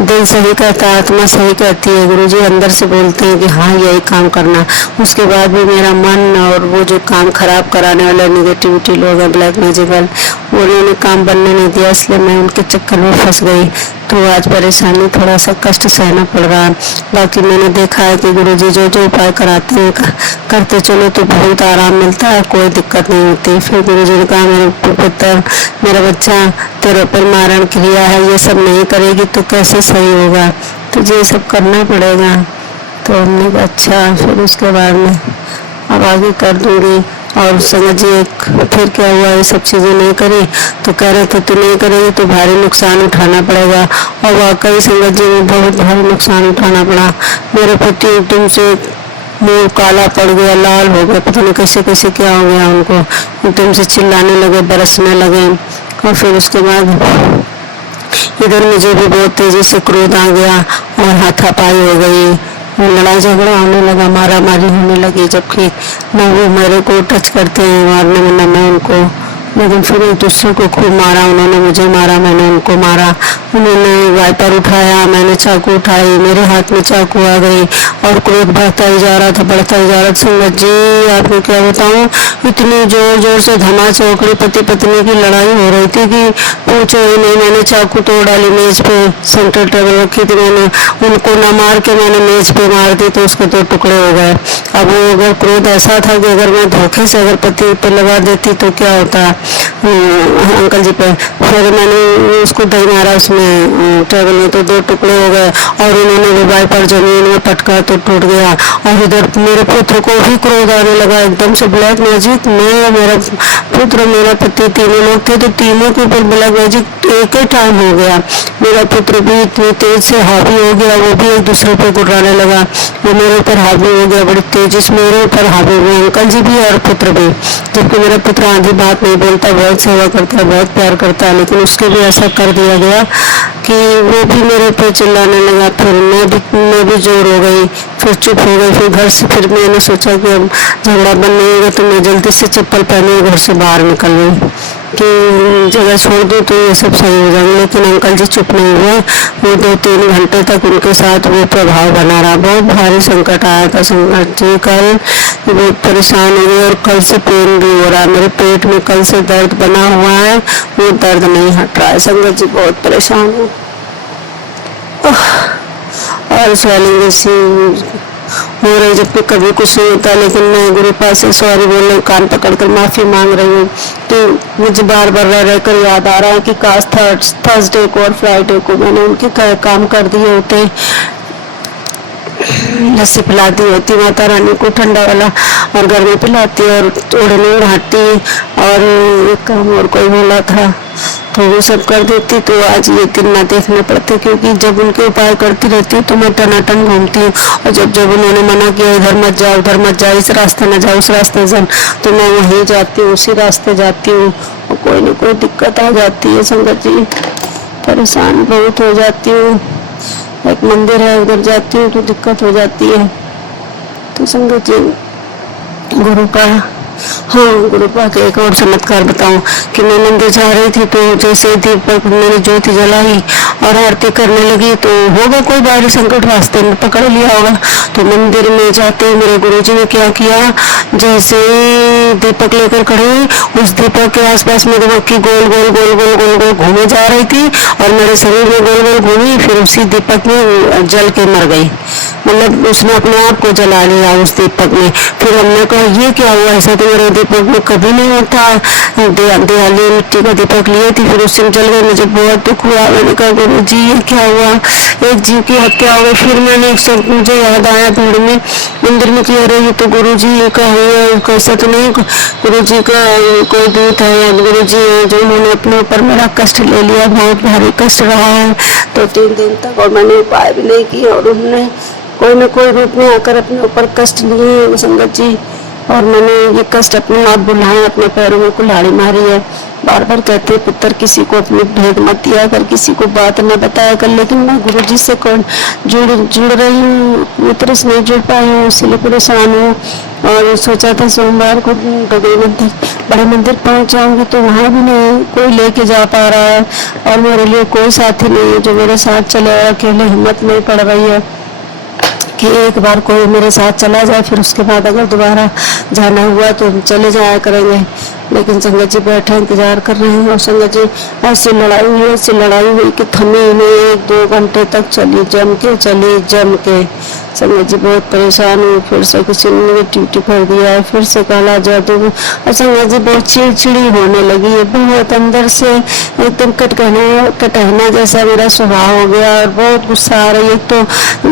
दिल सही कहता है, आत्मा सही कहती है, गुरुजी अंदर से बोलते हैं कि हाँ यही काम करना। उसके बाद भी मेरा मन और वो जो काम खराब कराने वाले निगेटिविटी लोग हैं ब्लैक मैजिकल, उन्होंने काम बनने नहीं दिया, इसलिए मैं उनके चक्कर में फंस गई। तो आज परेशानी, थोड़ा सा कष्ट सहना पड़ रहा है। बाकी मैंने देखा है कि गुरुजी जो जो उपाय कराते हैं करते चलो तो बहुत आराम मिलता है, कोई दिक्कत नहीं होती। फिर गुरुजी ने कहा मेरे पुत्र, मेरा बच्चा तेरे पर मारण क्रिया है, ये सब नहीं करेगी तो कैसे सही होगा, तुझे ये सब करना पड़ेगा। तो हमने कहा अच्छा। फिर उसके बाद में अब आगे कर दूंगी। और संगत जी फिर क्या हुआ, ये सब चीज़ें नहीं करी तो कह रहे थे तू नहीं करेगी तो भारी नुकसान उठाना पड़ेगा। और वाकई संगत जी में बहुत भारी नुकसान उठाना पड़ा। मेरे पति एकदम से मुंह काला पड़ गया, लाल हो गया, पता नहीं कैसे कैसे क्या हो गया उनको, एकदम से चिल्लाने लगे, बरसने लगे। और फिर उसके बाद इधर मुझे भी बहुत तेजी से क्रोध आ गया और हाथापाई हो गई, लड़ाई झगड़ा होने लगा, मारा मारी होने लगी। जबकि न वो मेरे को टच करते हैं मारने में, न मैं उनको, लेकिन फिर एक दूसरे को खूब मारा। उन्होंने मुझे मारा, मैंने उनको मारा। उन्होंने वाइपर उठाया, मैंने चाकू उठाई, मेरे हाथ में चाकू आ गई और क्रोध बढ़ता ही जा रहा था, बढ़ता ही जा रहा था। संगत जी आपको क्या बताऊं, इतनी जोर जोर से धमा चौकड़ी पति पत्नी की लड़ाई हो रही थी कि पूछो ही नहीं। मैंने चाकू तोड़ डाली मेज पे, सेंटर टेबल रखी थी, मैंने उनको न मार के मैंने मेज पे मार दी तो उसके 2 टुकड़े हो गए। अब वो अगर क्रोध ऐसा था कि अगर मैं धोखे से अगर पति पे लगा देती तो क्या होता अंकल जी पे। फिर मैंने उसको दही मारा उसमें टेबल में, तो 2 टुकड़े हो गए। और उन्होंने वो वाइपर जमीन में पटका तो टूट गया। और इधर मेरे पुत्र को भी क्रोध आने लगा एकदम से। ब्लैक मैजिक मैं, मेरा पुत्र, मेरा पति, तीनों लोग थे, तो तीनों के ऊपर ब्लैक मैजिक एक ही टाइम हो गया। मेरा पुत्र भी इतनी तेज से हावी हो गया, वो भी एक दूसरे पर गुर्राने लगा, वो मेरे ऊपर हावी हो गया बड़ी तेजी से, मेरे ऊपर हावी हुए अंकल जी भी और पुत्र भी। जबकि मेरा पुत्र आधी बात नहीं बोलता, बहुत सेवा करता है, बहुत प्यार करता है, लेकिन उसके भी ऐसा कर दिया गया कि वो भी मेरे ऊपर चिल्लाने लगा। फिर मैं भी जोर हो गई, फिर चुप हो गई। फिर घर से फिर मैंने सोचा कि अब झगड़ा बंद नहीं होगा, तो मैं जल्दी से चप्पल पहने घर से बाहर निकल गई कि जगह छोड़ दूँ तो ये सब सही हो जाएगा। लेकिन अंकल जी चुप नहीं हुए, वो 2-3 घंटे तक उनके साथ वो प्रभाव बना रहा। बहुत भारी संकट आया था संकट जी, कल बहुत परेशान हो गई। और कल से पेन भी हो रहा है, मेरे पेट में कल से दर्द बना हुआ है, वो दर्द नहीं हट रहा है। संगत जी बहुत परेशान हूँ। और स्वेलिंग जैसी हो रही, जबकि कभी कुछ नहीं होता। लेकिन मैं गुरु पास से सॉरी बोल रही, कान पकड़ कर माफी मांग रही हूँ। तो मुझे बार बार रह कर याद आ रहा है कि काश थर्सडे को और फ्राइडे को मैंने उनके काम कर दिए होते। लस्सी पिलाती होती माता रानी को ठंडा वाला, और गर्मी पिलाती और ओढ़नी ओढ़ाती, और एक काम और कोई बोला था तो वो सब कर देती, तो आज ये दिन ना देखने पड़ते। क्योंकि जब उनके उपाय करती रहती हूँ तो मैं टनाटन घूमती हूँ, और जब उन्होंने मना किया इधर मत जाओ, उधर मत जाओ, इस रास्ते न जाओ, उस रास्ते जाओ, तो मैं वहीं जाती हूँ, उसी रास्ते जाती हूँ, और कोई न कोई दिक्कत आ जाती है। संगत जी परेशान बहुत हो जाती हूँ। एक मंदिर है उधर जाती हूँ तो दिक्कत हो जाती है। तो संगत जी गुरु का, हाँ गुरु का एक और चमत्कार बताऊं कि मैं मंदिर जा रही थी, तो जैसे दीपक मैंने ज्योति जलाई और आरती करने लगी, तो होगा कोई बाहरी संकट रास्ते में पकड़ लिया होगा। तो मंदिर में जाते ही मेरे गुरुजी ने क्या किया, जैसे दीपक लेकर खड़े, उस दीपक के आसपास मेरी मक्खी गोल गोल गोल गोल गोल गोल घूमे जा रही थी, और मेरे शरीर में गोल गोल घूमी, फिर उसी दीपक में जल के मर गई। मतलब उसने अपने आप को जला लिया उस दीपक में। फिर हमने कहा ये क्या हुआ, ऐसा तो मेरे दीपक में कभी नहीं होता। दिवाली मिट्टी का दीपक लिए थी, फिर उससे जल गए। मुझे बहुत दुख हुआ। मैंने कहा गुरु जी ये क्या हुआ, एक जीव की हत्या हो गई। फिर मैंने एक सब मुझे याद आया भीड़ में मंदिर में कि अरे ये तो गुरु जी का हुआ, कैसा तो नहीं गुरु जी का कोई दूत है या गुरु जी है जो उन्होंने अपने ऊपर मेरा कष्ट ले लिया, बहुत भारी कष्ट रहा है। तो 3 दिन तक और मैंने उपाय भी नहीं किया, और उन्होंने कोई न कोई रूप में आकर अपने ऊपर कष्ट लिए संगत जी, और मैंने ये कष्ट अपने आप बुलाए, अपने पैरों में कुल्हाड़ी मारी है। बार बार कहते पुत्र किसी को अपने भेद मत दिया कर, किसी को बात न बताया कर, लेकिन मैं गुरुजी से कौन जुड़ रही हूँ, मित्र से नहीं जुड़ पाई हूँ, इसलिए परेशान हूँ। और सोचा था सोमवार को बड़े मंदिर पहुँच जाऊंगी, तो वहाँ भी नहीं कोई लेके जा पा रहा है, और मेरे लिए कोई साथी नहीं है जो मेरे साथ चले। अकेले हिम्मत नहीं पड़ रही है कि एक बार कोई मेरे साथ चला जाए, फिर उसके बाद अगर दोबारा जाना हुआ तो चले जाया करेंगे। लेकिन संगत जी बैठे इंतजार कर रहे हैं, और संगत जी ऐसी लड़ाई हुई कि थमी नहीं, 1-2 घंटे तक चली जम के। संगत जी बहुत परेशान हुई। फिर से किसी ने ड्यूटी कर दिया है, फिर से काला जादू, और संगत जी बहुत चिड़चिड़ी होने लगी है, बहुत अंदर से एकदम कटहना जैसा मेरा स्वभाव हो गया, और बहुत गुस्सा आ रही है। तो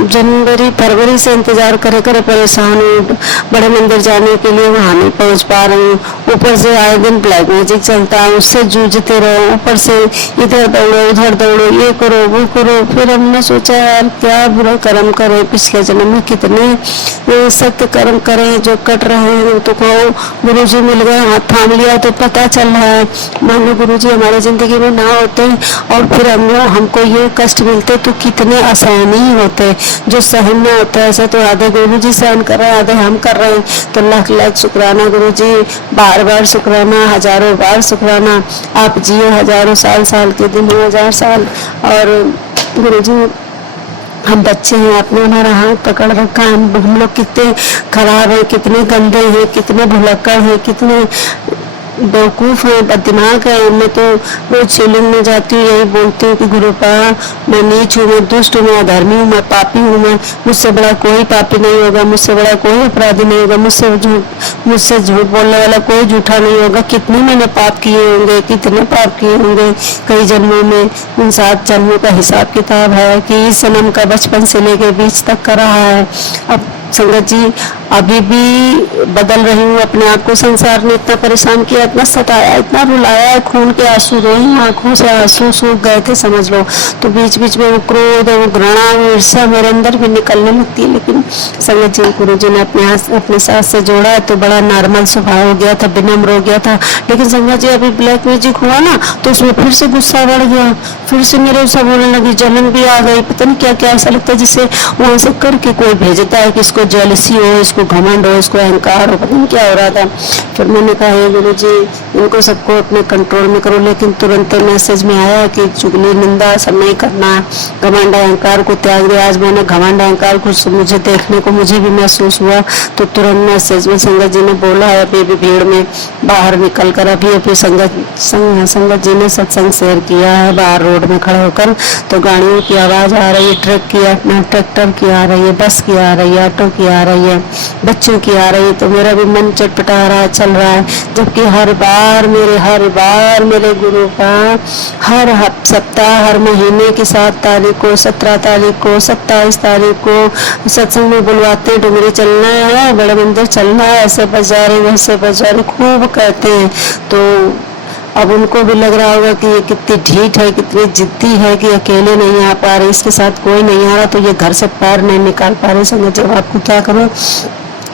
जनवरी फरवरी से इंतजार करे परेशान हूँ, बड़े मंदिर जाने के लिए वहाँ नहीं पहुँच पा रही हूँ। ऊपर से आए दिन ब्लैक मैजिक चलता है, उससे जूझते रहो, ऊपर से इधर दौड़ो उधर दौड़ो, ये करो वो करो। फिर हमने सोचा यार क्या बुरा कर्म करे, पिछले जन्म में कितने सत्य कर्म करे जो कट रहे हैं। तो कहो गुरुजी मिल गए, हाथ थाम लिया तो पता चल रहा है, मानो गुरुजी हमारे जिंदगी में ना होते और फिर हमको ये कष्ट मिलते तो कितने असहनीय होते, जो सहन में होता है। ऐसा तो आधे गुरुजी सहन कर रहे हैं, आधे हम कर रहे हैं। तो लाख लाख शुक्राना गुरुजी, बार बार शुक्राना, हजारों बार शुक्राना। आप जिए हजारों साल के दिन 1000 साल। और गुरुजी हम बच्चे हैं, आपने हमारा हाथ पकड़ रखा है, हम लोग कितने खराब हैं, कितने गंदे हैं, कितने भुलक्कड़ हैं, कितने बेवकूफ़ है, बददिमाग है। मैं तो रोज शिवलिंग में जाती हूँ, यही बोलती हूँ कि गुरुपा मैं नीच हूँ, मैं दुष्ट हूँ, मैं अधर्मी हूँ, मैं पापी हूँ, मैं मुझसे बड़ा कोई पापी नहीं होगा, मुझसे बड़ा कोई अपराधी नहीं होगा, मुझसे झूठ बोलने वाला कोई झूठा नहीं होगा। कितने मैंने पाप किए होंगे, कितने पाप किए होंगे कई जन्मों में। उन 7 जन्मों का हिसाब किताब है कि इस जन्म का बचपन से लेकर बीच तक का रहा है। अब संगत जी अभी भी बदल रही हूँ अपने आप को। संसार ने इतना परेशान किया, इतना सताया, इतना रुलाया, खून के आंसू रोई, आंखों से आंसू सूख गए थे समझ लो। तो बीच बीच में वो क्रोध, वो घृणा, वो ईर्ष्या मेरे अंदर भी निकलने लगती है। लेकिन संगत जी गुरु जी ने अपने साथ से जोड़ा तो बड़ा नॉर्मल स्वभाव हो गया था, विनम्र हो गया था। लेकिन संगत जी अभी ब्लैक मैजिक हुआ ना, तो उसमें फिर से गुस्सा बढ़ गया, फिर से मेरे सब होने लगी, जलन भी आ गई, पता नहीं क्या क्या। ऐसा लगता है जिससे वहां से करके कोई भेजता है कि इसको इसको जेलसी हो, इसको घमंड हो, इसको अहंकार हो, पता नहीं क्या हो रहा था। फिर मैंने कहा हे गुरु जी इनको सबको अपने कंट्रोल में करो, लेकिन तुरंत मैसेज में आया कि चुगली निंदा सब नहीं करना, घमंड अहंकार को त्याग दे। आज मैंने घमंड अहंकार को मुझे देखने को मुझे भी महसूस हुआ, तो तुरंत मैसेज में संगत जी ने बोला है अभी भी भीड़ में बाहर निकल कर अभी संगत जी ने सत्संग शेयर किया है बाहर रोड में खड़े होकर। तो गाड़ियों की आवाज आ रही है, ट्रैक्टर की आ रही है, बस की आ रही है, ऑटो की आ रही है, बच्चों की आ रही है। तो मेरा भी मन चटपटा रहा है, चल रहा है। जबकि हर बार मेरे गुरु का हर सप्ताह हर महीने की 7 तारीख को, 17 तारीख को, 27 तारीख को सत्संग में बुलवाते हैं, डुंगरी चलना है, बड़े मंदिर चलना है, ऐसे बजारे वैसे बजारे खूब कहते हैं। तो अब उनको भी लग रहा होगा कि ये कितनी ढीठ है, कितनी जिद्दी है कि अकेले नहीं आ पा रहे, इसके साथ कोई नहीं आ रहा तो ये घर से पैर नहीं निकाल पा रहे। संगत जब आपको क्या करो,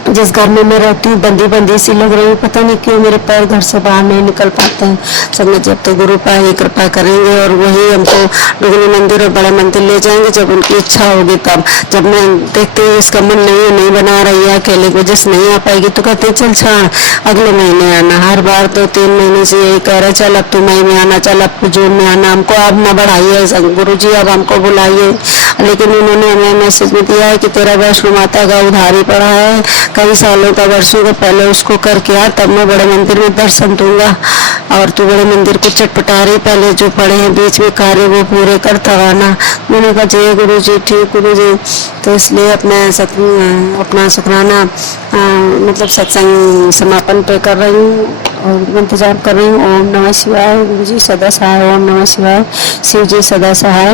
जिस घर में मैं रहती हूँ बंदी सी लग रही हूँ, पता नहीं क्यों मेरे पैर घर से बाहर नहीं निकल पाते हैं। संगत जब तो गुरु पाए ही कृपा करेंगे और वही हमको डुगनी मंदिर और बड़े मंदिर ले जाएंगे जब उनकी इच्छा होगी तब। जब मैं देखती हूँ इसका मन नहीं बना रही है, अकेले की वजह से नहीं आ पाएगी, तो कहते चल छाड़ अगले महीने आना। हर बार 2-3 महीने से यही कह रहे चल अब तू मई में आना, चल अब तू जून में आना, हमको अब न बढ़ाइए गुरु जी, अब हमको बुलाइए। लेकिन उन्होंने हमें मैसेज में दिया है कि तेरा वैष्णो माता का उधारी पड़ा है कई सालों का, वर्षों को पहले उसको करके आ, तब मैं बड़े मंदिर में दर्शन दूंगा। और तू बड़े मंदिर को चटपटा रही, पहले जो पड़े हैं बीच में कार्य वो पूरे करता रहना। मैंने कहा जय गुरु जी, ठीक गुरु जी। तो इसलिए अपना शुक्राना मतलब सत्संग समापन पे कर रही हूँ और इंतजार कर रही हूँ। ओम नमः शिवाय, गुरु जी सदा सहाय, ओम नमः शिवाय, शिव जी सदा सहाय,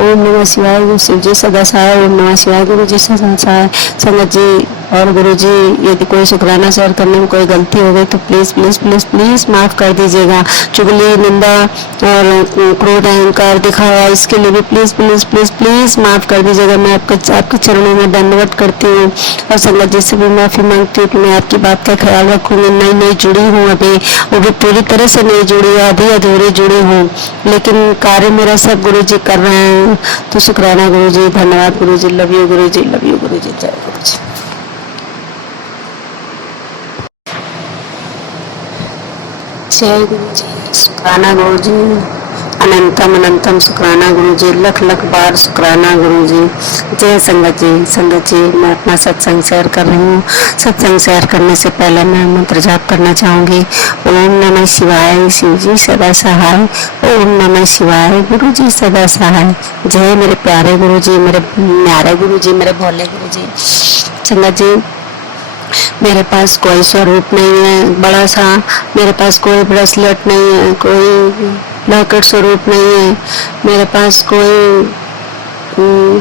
ओम नमः शिवाय, शिव जी सदा सहाय, ओम नमः शिवाय, गुरु जी सदा सहाय। संगत जी और गुरु जी यदि कोई शुक्राना शेयर करने में कोई गलती हो गई तो प्लीज प्लीज प्लीज प्लीज माफ कर दीजिएगा। चुगली निंदा और क्रोध अहंकार दिखावा इसके लिए भी प्लीज प्लीज प्लीज प्लीज माफ कर दीजिएगा। मैं आपके चरणों में दंडवत करती हूँ और संगत जी से भी माफी मांगती हूँ कि मैं आपकी बात का ख्याल रखूंगी। नई जुड़ी हूँ अभी, वो भी पूरी तरह से नहीं जुड़ी, आधी अधूरी जुड़ी हूँ, लेकिन कार्य मेरा सब गुरु जी कर रहे हैं। तो शुक्राना गुरु जी, धन्यवाद गुरु जी, love you Guru ji, love you गुरु जी, जय गुरु जी। जय गुरु जी, शुक्राना गुरु जी, अनंतम अनंतम शुक्राना गुरु जी, लख लख बार शुक्राना गुरु जी। जय संगत जी। संगत जी मैं अपना सत्संग शेयर कर रही हूँ। सत्संग शेयर करने से पहले मैं मंत्र जाप करना चाहूंगी। ओम नमः शिवाय, शिव जी सदा सहाय, ओम नमः शिवाय, गुरु जी सदा सहाय। जय मेरे प्यारे गुरु जी, मेरे न्यारे गुरु जी, मेरे भोले गुरु जी। संगत जी मेरे पास कोई स्वरूप नहीं है बड़ा सा, मेरे पास कोई ब्रेसलेट नहीं है, कोई लॉकेट स्वरूप नहीं है, मेरे पास कोई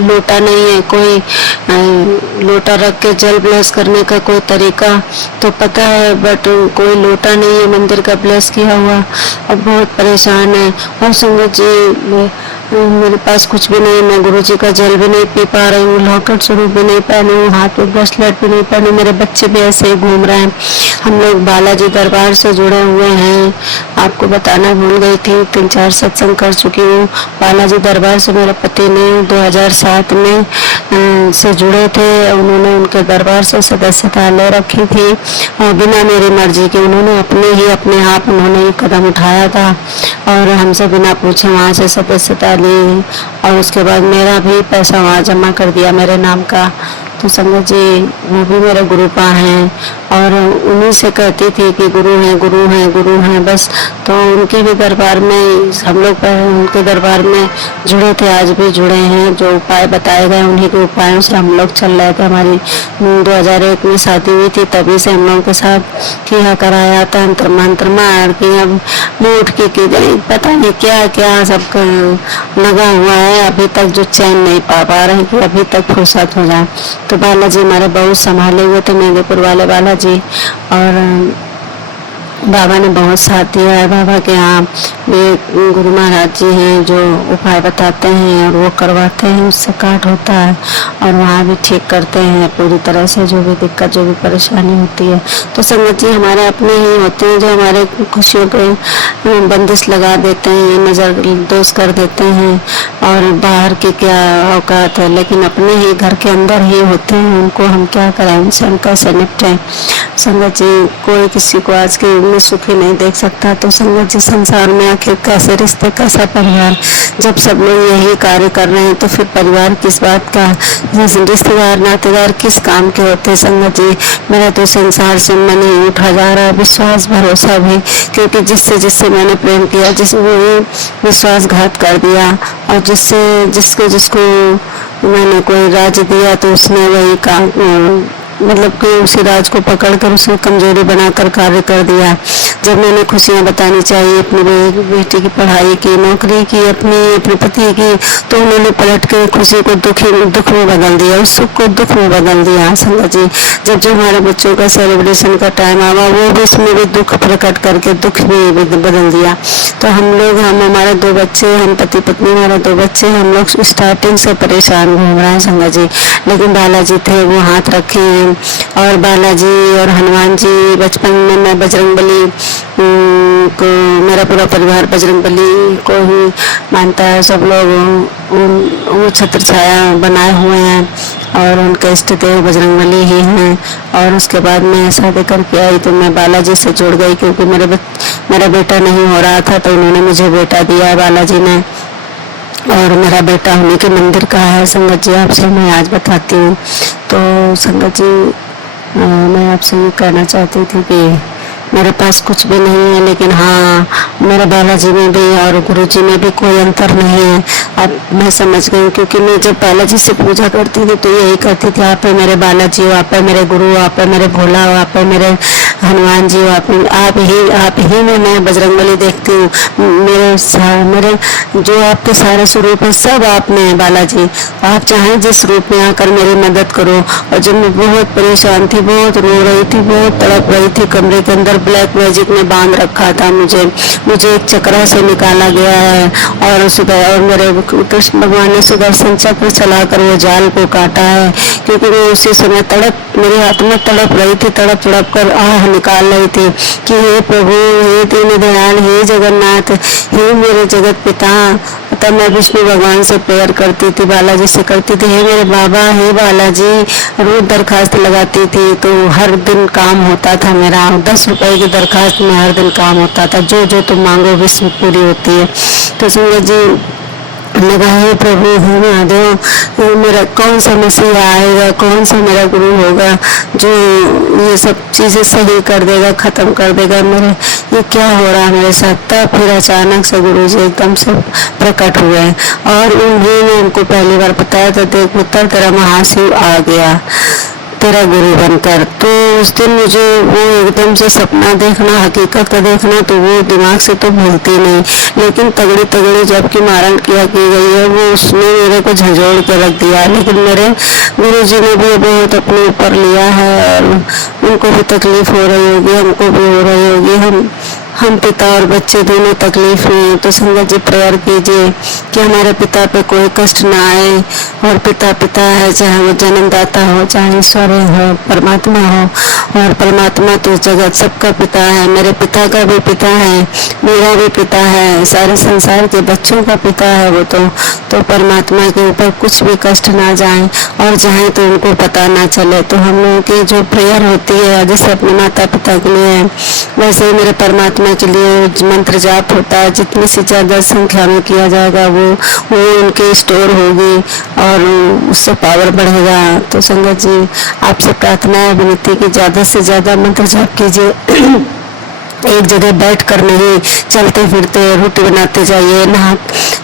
लोटा नहीं है, कोई लोटा रख के जल ब्लेस करने का कोई तरीका तो पता है, बट कोई लोटा नहीं है मंदिर का ब्लेस किया हुआ। अब बहुत परेशान है। और संगत जी मेरे पास कुछ भी नहीं, मैं गुरु जी का जल भी नहीं पी पा रही हूँ, लॉकेट स्वरूप भी नहीं पहनी हूँ, हाथ में ब्रेसलेट भी नहीं पहनी, मेरे बच्चे भी ऐसे ही घूम रहे हैं। हम लोग बालाजी दरबार से जुड़े हुए हैं, आपको बताना भूल गई थी, 3-4 सत्संग कर चुकी हूँ। बालाजी दरबार से मेरे पति ने 2007 में से जुड़े थे, उन्होंने उनके दरबार से सदस्यता ले रखी थी और बिना मेरी मर्जी के उन्होंने अपने आप उन्होंने ये कदम उठाया था और हमसे बिना पूछे वहाँ से सदस्यता ली और उसके बाद मेरा भी पैसा वहाँ जमा कर दिया मेरे नाम का। तो संगत जी वो भी मेरे गुरुपा हैं और उन्हीं से कहती थी कि गुरु हैं गुरु हैं गुरु हैं बस। तो उनके भी दरबार में हम लोग उनके दरबार में जुड़े थे, आज भी जुड़े हैं। जो उपाय बताए गए उन्हीं के उपायों से हम लोग चल रहे थे। हमारी 2001 में शादी हुई थी, तभी से हम लोगों के साथ किया कराया तंत्र मंत्र मार की अब मूठ की पता नहीं क्या क्या सब लगा हुआ है। अभी तक जो चैन नहीं पा रहे कि अभी तक फुर्सत हो जाए। तो बालाजी हमारे बहुत संभाले हुए थे, मेदिनीपुर वाले बालाजी। और बाबा ने बहुत साथ दिया है। बाबा के यहाँ भी गुरु महाराज जी हैं जो उपाय बताते हैं और वो करवाते हैं, उससे काट होता है और वहाँ भी ठीक करते हैं पूरी तरह से जो भी दिक्कत जो भी परेशानी होती है। तो संगत जी हमारे अपने ही होते हैं जो हमारे खुशियों पे बंदिश लगा देते हैं, नज़र दोष कर देते हैं और बाहर की क्या औकात है, लेकिन अपने ही घर के अंदर ही होते हैं। उनको हम क्या करें, उनसे हम कैसे निपटें। संगत जी कोई किसी को आज के युग में सुखी नहीं देख सकता। तो संगत जी संसार में आखिर कैसे रिश्ते, कैसा परिवार, जब सब लोग यही कार्य कर रहे हैं तो फिर परिवार किस बात का, रिश्तेदार नातेदार किस काम के होते हैं। संगत जी मेरा तो संसार से मन ही उठा जा रहा है, विश्वास भरोसा भी, क्योंकि जिससे जिससे मैंने प्रेम किया जिसने विश्वासघात कर दिया और जिसको मैंने कोई राज दिया तो उसने वही काम मतलब कि उसी राज को पकड़कर उसे कमजोरी बनाकर कार्य कर दिया। जब मैंने खुशियां बतानी चाहिए अपनी बेटी की पढ़ाई की, नौकरी की, अपने पति की, तो उन्होंने पलट के खुशी को दुख में बदल दिया, उस सुख को दुख में बदल दिया। संगत जी जब जो हमारे बच्चों का सेलिब्रेशन का टाइम आवा वो भी उसमें भी दुख प्रकट करके दुख भी बदल दिया। तो हम हमारे 2 बच्चे, हम पति पत्नी, हमारे 2 बच्चे, हम लोग स्टार्टिंग से परेशान घूम रहे हैं संगत जी। लेकिन बालाजी थे वो हाथ रखे हैं और बालाजी और हनुमान जी, बचपन में मैं बजरंगबली को, मेरा पूरा परिवार बजरंगबली को ही मानता है। सब लोग वो छत्र छाया बनाए हुए हैं और उनके इष्ट देव बजरंगबली ही हैं। और उसके बाद मैं शादी करके आई तो मैं बालाजी से जुड़ गई, क्योंकि मेरा बेटा नहीं हो रहा था तो उन्होंने मुझे बेटा दिया बालाजी ने, और मेरा बेटा होने के मंदिर का है। संगत जी आपसे मैं आज बताती हूँ। तो संगत जी मैं आपसे ये कहना चाहती थी कि मेरे पास कुछ भी नहीं है, लेकिन हाँ मेरे बालाजी में भी और गुरुजी में भी कोई अंतर नहीं है। अब मैं समझ गई, क्योंकि मैं जब बालाजी से पूजा करती थी तो यही कहती थी, आप है मेरे बालाजी हो, आप है मेरे गुरु, आप है मेरे भोला हो, आप है मेरे हनुमान जी हो, आप ही में मैं बजरंगबली देखती हूँ। मेरे जो आपके सारे स्वरूप है सब आप में है बालाजी। आप चाहें जिस रूप में आकर मेरी मदद करो। और जब मैं बहुत परेशान थी, बहुत रो रही थी, बहुत तड़प रही थी, कमरे के अंदर ब्लैक मैजिक में बांध रखा था मुझे एक चक्रा से निकाला गया है और मेरे कृष्ण भगवान ने सुदर्शन चक्र चलाकर वो जाल को काटा है, क्योंकि मैं उसी समय मेरे हाथ में तड़प रही थी, तड़प कर आह निकाल रही थी कि हे प्रभु, हे दीन दयाल, हे जगन्नाथ, हे मेरे जगत पिता। तब मैं विष्णु भगवान से प्रेयर करती थी, बालाजी से करती थी, हे मेरे बाबा, हे बालाजी, रोज दरखास्त लगाती थी। तो हर दिन काम होता था मेरा, 10 रुपए की दरखास्त में हर दिन काम होता था, जो तुम मांगो विश्व पूरी होती है। तो सूरज जी लगा, हे प्रभु, हे महादेव, मेरा कौन सा मसीहा आएगा, कौन सा मेरा गुरु होगा जो ये सब चीजें सही कर देगा, खत्म कर देगा मेरे, ये क्या हो रहा है मेरे साथ। तब फिर अचानक से गुरु जी एकदम से प्रकट हुए और उन्हीं ने उनको पहली बार बताया था, देख पुत्र तेरा महाशिव आ गया तेरा गुरु बनकर। तो उस दिन मुझे वो एकदम से सपना देखना, हकीकत देखना, तो वो दिमाग से तो भूलती नहीं, लेकिन तगड़ी जबकि मारण किया की गई है वो उसने मेरे को झंझोड़ के रख दिया। लेकिन मेरे गुरु जी ने भी बहुत अपने ऊपर लिया है और उनको भी तकलीफ हो रही होगी, हमको भी हो रही होगी, हम पिता और बच्चे दोनों तकलीफ में हैं। तो संगत जी प्रेयर कीजिए कि हमारे पिता पे कोई कष्ट ना आए। और पिता है, चाहे वो जन्मदाता हो, चाहे ईश्वर हो, परमात्मा हो, और परमात्मा तो जगत सबका पिता है, मेरे पिता का भी पिता है, मेरा भी पिता है, सारे संसार के बच्चों का पिता है वो। तो परमात्मा के ऊपर कुछ भी कष्ट ना जाए और जाए तो उनको पता ना चले। तो हम लोगों की जो प्रेयर होती है जैसे अपने माता पिता के लिए, वैसे ही मेरे परमात्मा के लिए मंत्र जाप होता है, जितनी से ज्यादा संख्या में किया जाएगा वो उनके स्टोर होगी और उससे पावर बढ़ेगा। तो संगत जी आपसे प्रार्थना है, विनती की ज्यादा से ज्यादा मंत्र जाप कीजिए। एक जगह बैठ कर नहीं, चलते फिरते रोटी बनाते जाइए,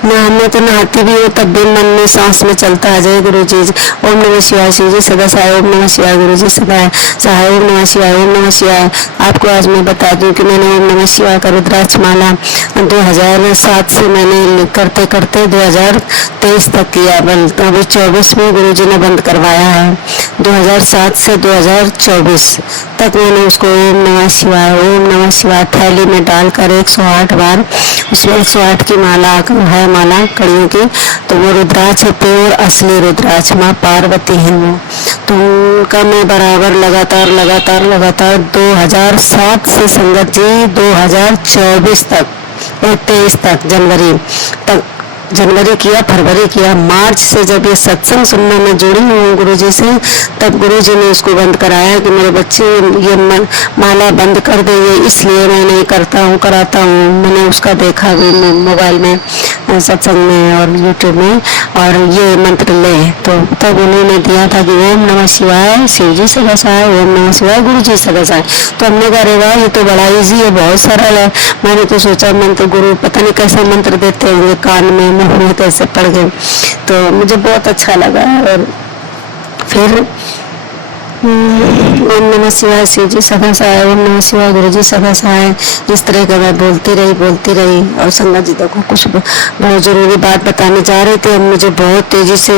मैं तो नहाती भी हूँ तब भी मन में सांस में चलता है जय गुरु जी, ओम नमः शिवाय, शिव जी सदा सहाय, ओम नमः शिवाय, गुरु जी सदा सहाय, ओम नमः शिवाय, ओम नमः शिवाय। आपको आज मैं बता दूं कि मैंने ओम नमः शिवाय का रुद्राक्ष माला 2007 से मैंने करते करते 2023 तक किया, बल तो अभी 24 में गुरु जी ने बंद करवाया है। 2007 से 2024 तक मैंने उसको ओम नमः शिवाय, ओम नमः शिवाय थैली में डालकर 108 बार, उसमें 108 की माला है, माला कड़ियों की, तो वो रुद्राक्ष है, प्योर असली रुद्राक्ष, माँ पार्वती है वो। तो उनका मैं बराबर लगातार 2007 से संगत जी 2024 तक, 23 तक, जनवरी किया, फरवरी किया, मार्च से जब ये सत्संग सुनने में जुड़ी हूँ गुरु जी से, तब गुरु जी ने उसको बंद कराया कि मेरे बच्चे ये माला बंद कर दे, ये इसलिए मैं नहीं करता हूँ, कराता हूँ। मैंने उसका देखा भी मोबाइल में, सत्संग में और यूट्यूब में, और ये मंत्र ले, तो तब उन्होंने दिया था कि ओम नमः शिवाय, शिव जी सदा सहाय, ओम नमः शिवाय, गुरु जी सदा सहाय। तो हमने कहा अरे वाह, ये तो बड़ा इजी है, बहुत सरल है। मैंने तो सोचा मंत्र गुरु पता नहीं कैसा मंत्र देते होंगे, कान में मुंह में कैसे पड़ गए, तो मुझे बहुत अच्छा लगा। और फिर ओम नमः शिवाय, शिव जी सदा सहाय, ओम नमः शिवाय, गुरु जी सदा सहाय, इस तरह का मैं बोलती रही। और संगत जी देखो कुछ बहुत जरूरी बात बताने जा रही थी। अब मुझे बहुत तेजी से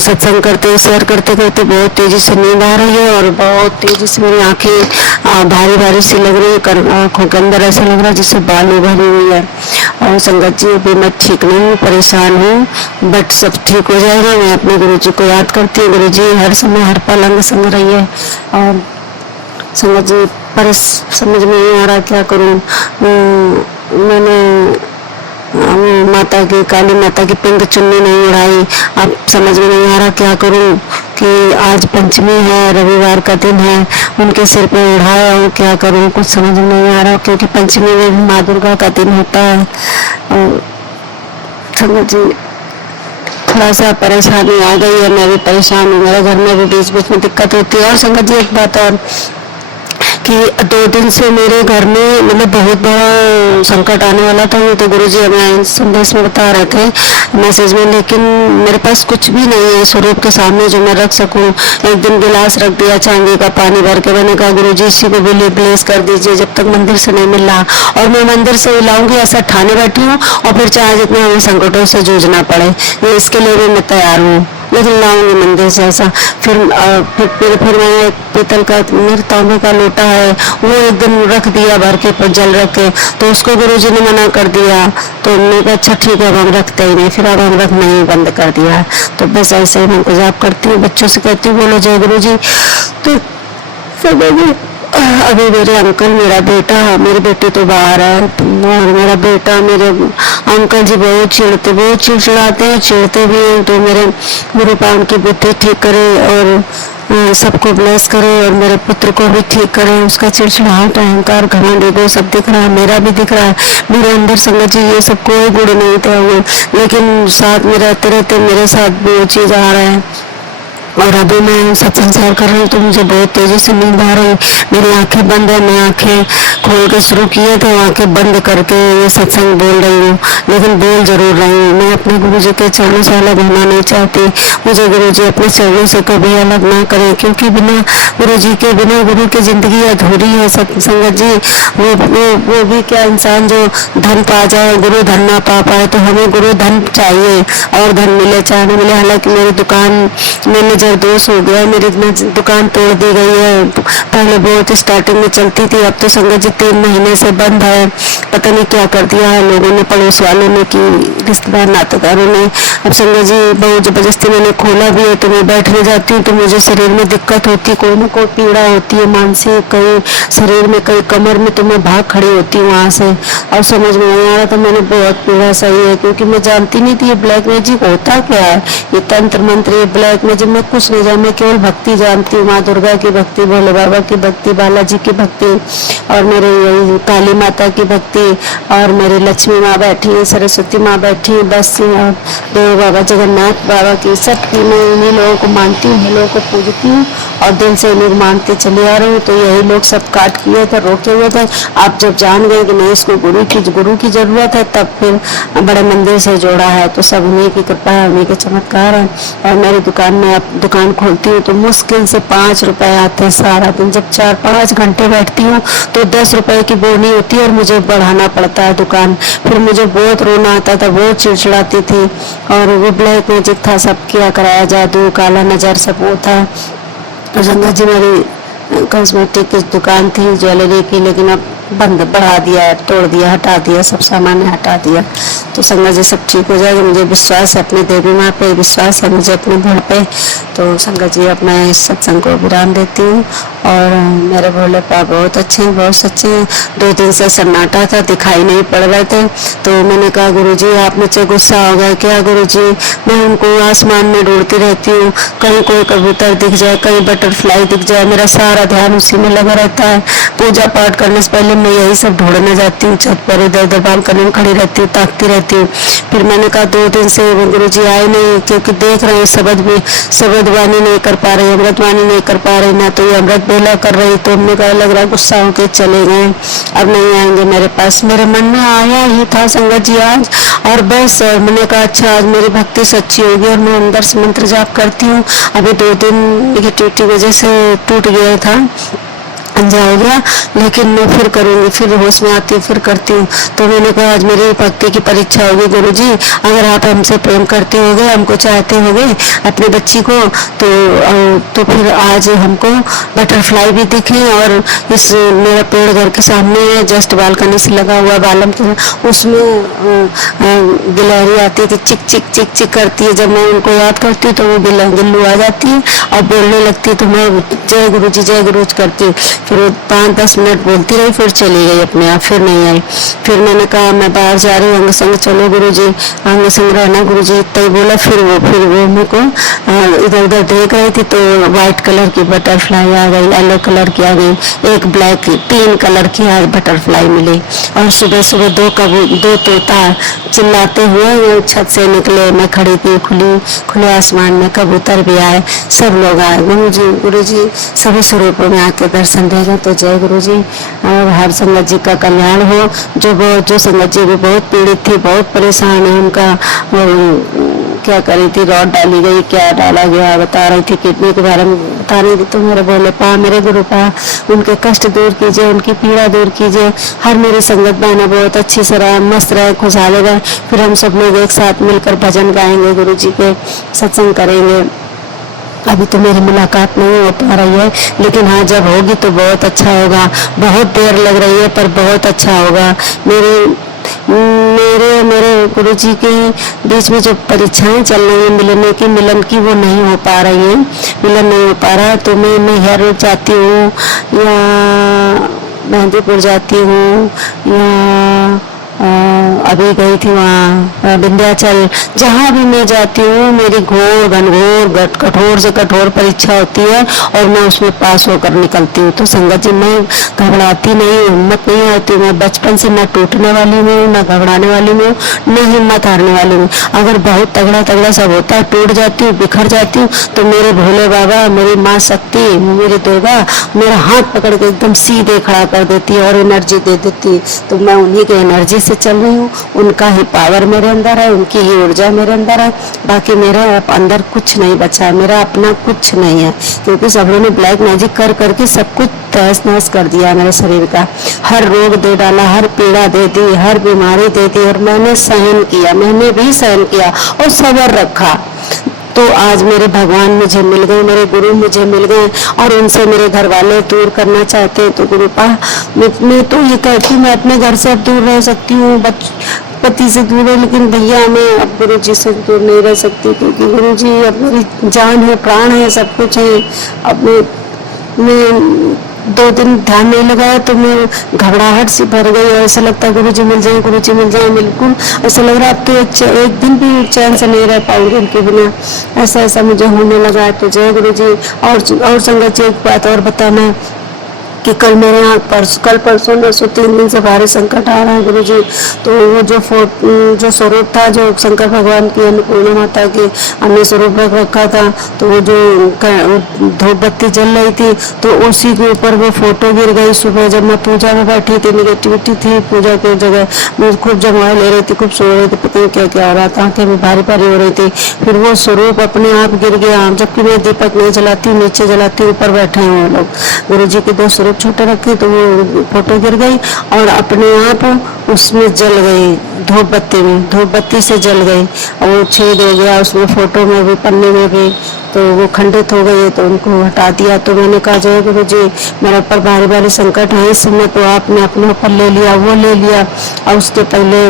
सत्संग करते शेयर करते बहुत तेजी से नींद आ रही है, और बहुत तेजी से मेरी आंखें भारी सी लग रही है, आंखों के अंदर ऐसा लग रहा है जैसे बालू भरी हुई है। और संगत जी अभी मैं ठीक नहीं हूँ, परेशान हूँ, बट सब ठीक हो जाएगा। मैं अपने गुरु जी को याद करती हूँ, गुरु जी हर समय हर पल अंग संग रही है। और संगत जी पर समझ में नहीं आ रहा क्या करूँ। मैंने माता की, काली माता की पिंक चुन्नी नहीं उड़ाई, अब समझ में नहीं आ रहा क्या करूँ कि आज पंचमी है, रविवार का दिन है, उनके सिर पे उड़ाया हूँ, क्या करूँ कुछ समझ में नहीं आ रहा, क्योंकि पंचमी में भी माँ दुर्गा का दिन होता है। और संगत जी थोड़ा सा परेशानी आ गई है, मैं भी परेशान हूँ, मेरे घर में भी बीच में दिक्कत होती है। और संगत जी एक बात और कि 2 दिन से मेरे घर में मतलब बहुत बड़ा संकट आने वाला था, तो गुरुजी हमें संदेश में बता रहे थे मैसेज में, लेकिन मेरे पास कुछ भी नहीं है स्वरूप के सामने जो मैं रख सकूं। एक दिन गिलास रख दिया चांदी का पानी भर के, मैंने कहा गुरुजी इसी को भी ब्लेस कर दीजिए जब तक मंदिर से नहीं मिल रहा, और मैं मंदिर से लाऊंगी ऐसा ठाने बैठी हूँ, और फिर चाहे जितने हमें संकटों से जूझना पड़े इसके लिए भी मैं तैयार हूँ, लेकिन लाऊंगी मंदिर से ऐसा। फिर मैंने एक पीतल का मेरे तांबे का लोटा है, वो एक दिन रख दिया भर के पर जल रख के, तो उसको गुरुजी ने मना कर दिया, तो मैंने कहा अच्छा ठीक है अब हम रखते ही नहीं, फिर अब हम रखना ही बंद कर दिया। तो बस ऐसे ही मैं इंतजार करती हूँ, बच्चों से कहती हूँ बोलो जय गुरुजी। तो सब अभी मेरे अंकल, मेरा बेटा, मेरी बेटी तो बाहर है, और मेरा बेटा, मेरे अंकल जी बहुत चिड़चिड़ाते हैं, चिढ़ते भी हैं। तो मेरे गुरु पावन की बुद्धि ठीक करे और सबको ब्लेस करे, और मेरे पुत्र को भी ठीक करे। उसका चिड़चिड़ाहट, अहंकार, घमंड, ईगो सब दिख रहा है, मेरा भी दिख रहा है। मेरे अंदर संगत जी ये सब कोई गुण नहीं था वो, लेकिन साथ में रहते रहते मेरे साथ भी वो चीज आ रहा है। और अभी मैं सत्संग शेयर कर रही हूँ तो मुझे बहुत तेजी से नींद आ रही है, मेरी आंखें बंद है, मैं आंखें खोल के शुरू किए थे, आंखें बंद करके ये सत्संग बोल रही हूँ, लेकिन बोल जरूर रही हूँ। मैं अपने गुरु जी के चरणों से अलग होना नहीं चाहती, मुझे गुरु जी अपने चरणों से कभी अलग ना करें, क्योंकि बिना गुरु जी के, बिना गुरु की जिंदगी अधूरी है संगत जी। वो भी क्या इंसान जो धन पा जाए, गुरु धन ना पा पाए, तो हमें गुरु धन चाहिए और धन मिले चाहे न मिले। हालांकि मेरी दुकान में दोष हो गया, मेरी दुकान तोड़ दी गई है, पहले बहुत स्टार्टिंग में चलती थी, अब तो संगत जी 3 महीने से बंद है, पता नहीं क्या कर दिया है लोगों ने, पड़ोस वालों ने, कि रिश्तेदार नातेदारों ने। अब संगत जी बहुत जबरदस्ती मैंने खोला भी है, तो मैं बैठने जाती हूँ तो मुझे शरीर में दिक्कत होती है, कोई न कोई पीड़ा होती है मानसिक, कहीं शरीर में, कहीं कमर में, तो मैं भाग खड़ी होती हूँ वहां से। और समझ में नहीं आ रहा था, मैंने बहुत पीड़ा सही है, क्योंकि मैं जानती नहीं थी ये ब्लैक मैजिक होता क्या है, ये तंत्र मंत्र, ये ब्लैक मैजिक मैं कुछ नहीं जाना, मैं केवल भक्ति जानती हूँ, माँ दुर्गा की भक्ति, भोले बाबा की भक्ति, बालाजी की भक्ति, और मेरे यही काली माता की भक्ति, और मेरी लक्ष्मी माँ बैठी है, सरस्वती माँ बैठी है, बस और देव बाबा जगन्नाथ बाबा की सबकी मैं इन्हीं लोगों को मानती हूँ, इन्हीं लोगों को पूजती हूँ और दिल से इन्हें मानते चले आ रही हूँ। तो यही लोग सब काट किए थे, रोके हुए थे। आप जब जान गए कि नहीं इसको गुरु की जरूरत है, तब फिर बड़े मंदिर से जोड़ा है। तो सब उन्हीं की कृपा है, उन्हीं के चमत्कार है। और मेरी दुकान में अब दुकान खोलती हूँ तो मुश्किल से 5 रुपए आते हैं सारा दिन। जब 4-5 घंटे बैठती हूँ तो 10 रुपए की बोनी होती है और मुझे बढ़ाना पड़ता है दुकान। फिर मुझे बहुत रोना आता था, बहुत चिड़चिड़ाती थी। और वो ब्लैक मैजिक था, सब किया कराया, जादू, काला नजर, सब वो था। तो संगत जी मेरी कॉस्मेटिक की दुकान थी ज्वेलरी की, लेकिन अब बंद, बढ़ा दिया, तोड़ दिया, हटा दिया, सब सामान हटा दिया। तो संगत जी सब ठीक हो जाएगा। मुझे विश्वास है अपनी देवी माँ पे, विश्वास है मुझे अपने घर पे। तो संगत जी अपना इस सत्संग को विराम देती हूँ। और मेरे भोले पापा बहुत अच्छे हैं, बहुत सच्चे हैं। 2 दिन से सन्नाटा था, दिखाई नहीं पड़ रहे थे। तो मैंने कहा गुरुजी आप मुझसे गुस्सा हो गए क्या? गुरुजी मैं उनको आसमान में ढूंढती रहती हूँ, कहीं कोई कबूतर दिख जाए, कहीं बटरफ्लाई दिख जाए, मेरा सारा ध्यान उसी में लगा रहता है। पूजा पाठ करने से पहले मैं यही सब ढूंढने जाती हूँ, छत पर इधर उधर बालकनी में खड़ी रहती हूँ, ताकती रहती हूँ। फिर मैंने कहा 2 दिन से गुरुजी आए नहीं, क्योंकि देख रहे हैं शब्द वाणी नहीं कर पा रही, अमृत वाणी नहीं कर पा रही, ना तो ये अमृत बेला कर रही। तो हमने कहा लग रहा गुस्सा होके चले गए, अब नहीं आएंगे मेरे पास। मेरे मन में आया ही था संगत जी आज, और बस मैंने कहा अच्छा आज मेरी भक्ति सच्ची होगी और मैं अंदर से मंत्र जाप करती हूँ। अभी 2 दिन नेगेटिविटी वजह से टूट गया था, अंजा हो गया, लेकिन मैं फिर करूंगी, फिर होश में आती हूँ, फिर करती हूँ। तो मैंने कहा आज मेरी भक्ति की परीक्षा होगी गुरुजी, अगर आप हमसे प्रेम करते होगे, हमको चाहते होगे अपनी बच्ची को, तो फिर आज हमको बटरफ्लाई भी दिखे। और इस मेरा पेड़ घर के सामने है, जस्ट बालकनी से लगा हुआ बालम के, उसमें गिलहरी आती है तो चिक चिक चिक चिक करती है। जब मैं उनको याद करती हूँ तो वो गिल्लू आ जाती है और बोलने लगती है, तो मैं जय गुरुजी करती हूँ। फिर 5-10 मिनट बोलती रही, फिर चली गई अपने आप, फिर नहीं आई। फिर मैंने कहा मैं बाहर जा रही हूँ, अंग संग चलो गुरुजी, अंग संग रहना गुरुजी, इतना ही बोला। फिर वो मेरे को इधर उधर देख रही थी, तो व्हाइट कलर की बटरफ्लाई आ गई, येलो कलर की आ गई, एक ब्लैक, 3 कलर की आज बटरफ्लाई मिली। और सुबह सुबह 2 तोता चिल्लाते हुए छत से निकले। मैं खड़ी थी खुले आसमान में, कबूतर भी आए, सब लोग आए। गुरुजी सभी स्वरूपों में आके दर्शन देगा। तो जय गुरुजी, और हर संगत जी का कल्याण हो। जो संगत जी भी बहुत पीड़ित थी, बहुत परेशान है, उनका क्या करी थी, रॉड डाली गई, क्या डाला गया बता रही थी, किडनी के बारे में बता रही थी। तो मेरे भोले पा, मेरे गुरु पा, उनके कष्ट दूर कीजिए, उनकी पीड़ा दूर कीजिए। हर मेरी संगत बहना बहुत अच्छी से रहे, मस्त रहे, खुशहाल रहे। फिर हम सब लोग एक साथ मिलकर भजन गाएंगे, गुरु जी के सत्संग करेंगे। अभी तो मेरी मुलाकात नहीं हो पा रही है, लेकिन हाँ जब होगी तो बहुत अच्छा होगा। बहुत देर लग रही है पर बहुत अच्छा होगा। मेरे गुरु जी के बीच में जो परीक्षाएं चल रही है मिलन की वो नहीं हो पा रही है, मिलन नहीं हो पा रहा है। तो मैं हर जाती हूँ या मेहंदीपुर जाती हूँ या अभी गई थी वहाँ विंध्याचल, जहाँ भी मैं जाती हूँ मेरी घनघोर कठोर से कठोर परीक्षा होती है और मैं उसमें पास होकर निकलती हूँ। तो संगत जी मैं घबराती नहीं हूँ, हिम्मत नहीं आती। मैं बचपन से न टूटने वाली हूँ, न घबराने वाली हूँ, न हिम्मत हारने वाली हूँ। अगर बहुत तगड़ा सब होता है, टूट जाती हूँ, बिखर जाती हूँ, तो मेरे भोले बाबा, मेरी माँ शक्ति, मेरी दुर्गा मेरा हाथ पकड़ के एकदम सीधे खड़ा कर देती है और एनर्जी दे देती है। तो मैं उन्हीं की एनर्जी से चल रही हूँ, उनका ही पावर मेरे अंदर है, उनकी ही ऊर्जा मेरे अंदर है। बाकी मेरे अंदर कुछ नहीं बचा है, मेरा अपना कुछ नहीं है, क्योंकि सब लोगों ने ब्लैक मैजिक कर करके सब कुछ तहस नहस कर दिया मेरे शरीर का। हर रोग दे डाला, हर पीड़ा दे दी, हर बीमारी दे दी, और मैंने सहन किया, मैंने भी सहन किया और सब्र रखा। तो आज मेरे भगवान मुझे मिल गए, मेरे गुरु मुझे मिल गए, और उनसे मेरे घर वाले दूर करना चाहते हैं। तो गुरु पा मैं तो ये कहती हूँ मैं अपने घर से अब दूर रह सकती हूँ, पति से दूर है, लेकिन भैया मैं अब गुरु जी से दूर नहीं रह सकती, क्योंकि गुरु जी अब मेरी जान है, प्राण है, सब कुछ है। अब मैं 2 दिन ध्यान नहीं लगाया तो मैं घबराहट सी भर गई, और ऐसा लगता है गुरुजी मिल जाए, गुरुजी मिल जाए, बिल्कुल ऐसा लग रहा है अब तो एक दिन भी चैन से नहीं रह पाऊंगी उनके बिना, ऐसा ऐसा मुझे होने लगा है। तो जय गुरुजी। और संगत जी एक बात और बताना कि कल मेरे यहाँ कल परसों में 3 दिन से भारी संकट आ रहा है गुरुजी। तो वो जो स्वरूप था, जो शंकर भगवान की अन्नपूर्णा माता की हमने स्वरूप रख रखा था, तो वो जो धूप बत्ती जल रही थी, तो उसी के ऊपर वो फोटो गिर गई। सुबह जब मैं पूजा में बैठी थी, निगेटिविटी थी पूजा की जगह, मैं खूब जमा ले रही थी, खूब सो रही थी, पता नहीं क्या क्या हो रहा था, आंखें भी भारी भारी हो रही थी। फिर वो स्वरूप अपने आप गिर गया, जबकि मैं दीपक नहीं जलाती हूँ, नीचे जलाती हूँ, ऊपर बैठे हैं वो लोग। गुरुजी के 2 स्वरूप छोटे रखे, तो वो फोटो गिर गई और अपने आप उसमें जल गई, धूप बत्ती से जल गई, और वो छेद हो गया उसमें, फोटो में भी, पन्ने में भी, तो वो खंडित हो गई। तो उनको हटा दिया। तो मैंने कहा जय गुरु जी, मेरे ऊपर भारी भारी संकट है इस समय, तो आपने अपने ऊपर ले लिया, वो ले लिया। और उसके पहले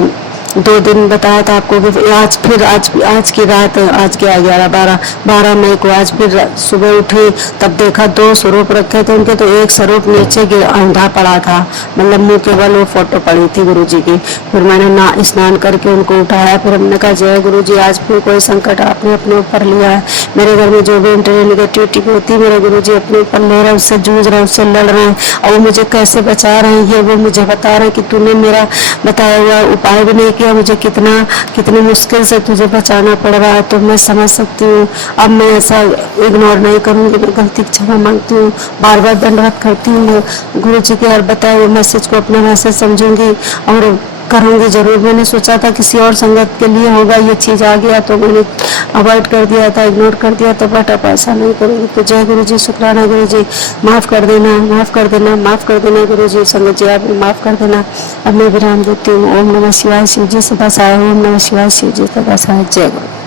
2 दिन बताया था आपको कि आज की रात, आज के 12 मई को आज फिर सुबह उठी, तब देखा 2 स्वरूप रखे थे उनके, तो एक स्वरूप नीचे गिर अंधा पड़ा था, मतलब मुंह केवल वो फोटो पड़ी थी गुरुजी की। फिर मैंने स्नान करके उनको उठाया। फिर हमने कहा जय गुरुजी, आज फिर कोई संकट आपने अपने ऊपर लिया है, मेरे घर में जो भी नेगेटिविटी होती है मेरे गुरुजी अपने ऊपर ले रहे हैं, उससे जूझ रहे हैं, उससे लड़ रहे हैं, और वो मुझे कैसे बचा रहे हैं, ये वो मुझे बता रहे हैं कि तूने मेरा बताया हुआ उपाय भी नहीं किया, मुझे कितनी मुश्किल से तुझे बचाना पड़ रहा है। तो मैं समझ सकती हूँ, अब मैं ऐसा इग्नोर नहीं करूँगी, मैं गलती की क्षमा मांगती हूँ, बार बार दंडवत करती हूँ गुरु जी के हर बताए हुए मैसेज को अपना मैसेज समझूंगी और करूँगी जरूर। मैंने सोचा था किसी और संगत के लिए होगा, ये चीज़ आ गया तो मैंने अवॉइड कर दिया था, इग्नोर कर दिया था, बट अब ऐसा नहीं करूँगी। तो जय गुरु जी, शुक्राना गुरु जी, माफ़ कर देना, माफ़ कर देना, माफ़ कर देना गुरु जी, संगत जी आप माफ़ कर देना। अब मैं विराम देती हूँ। ओम नमः शिवाय, शिव जी सदा सहाय, ओम नमः शिवाय, शिव जी सदा सहाय। जय गुरु।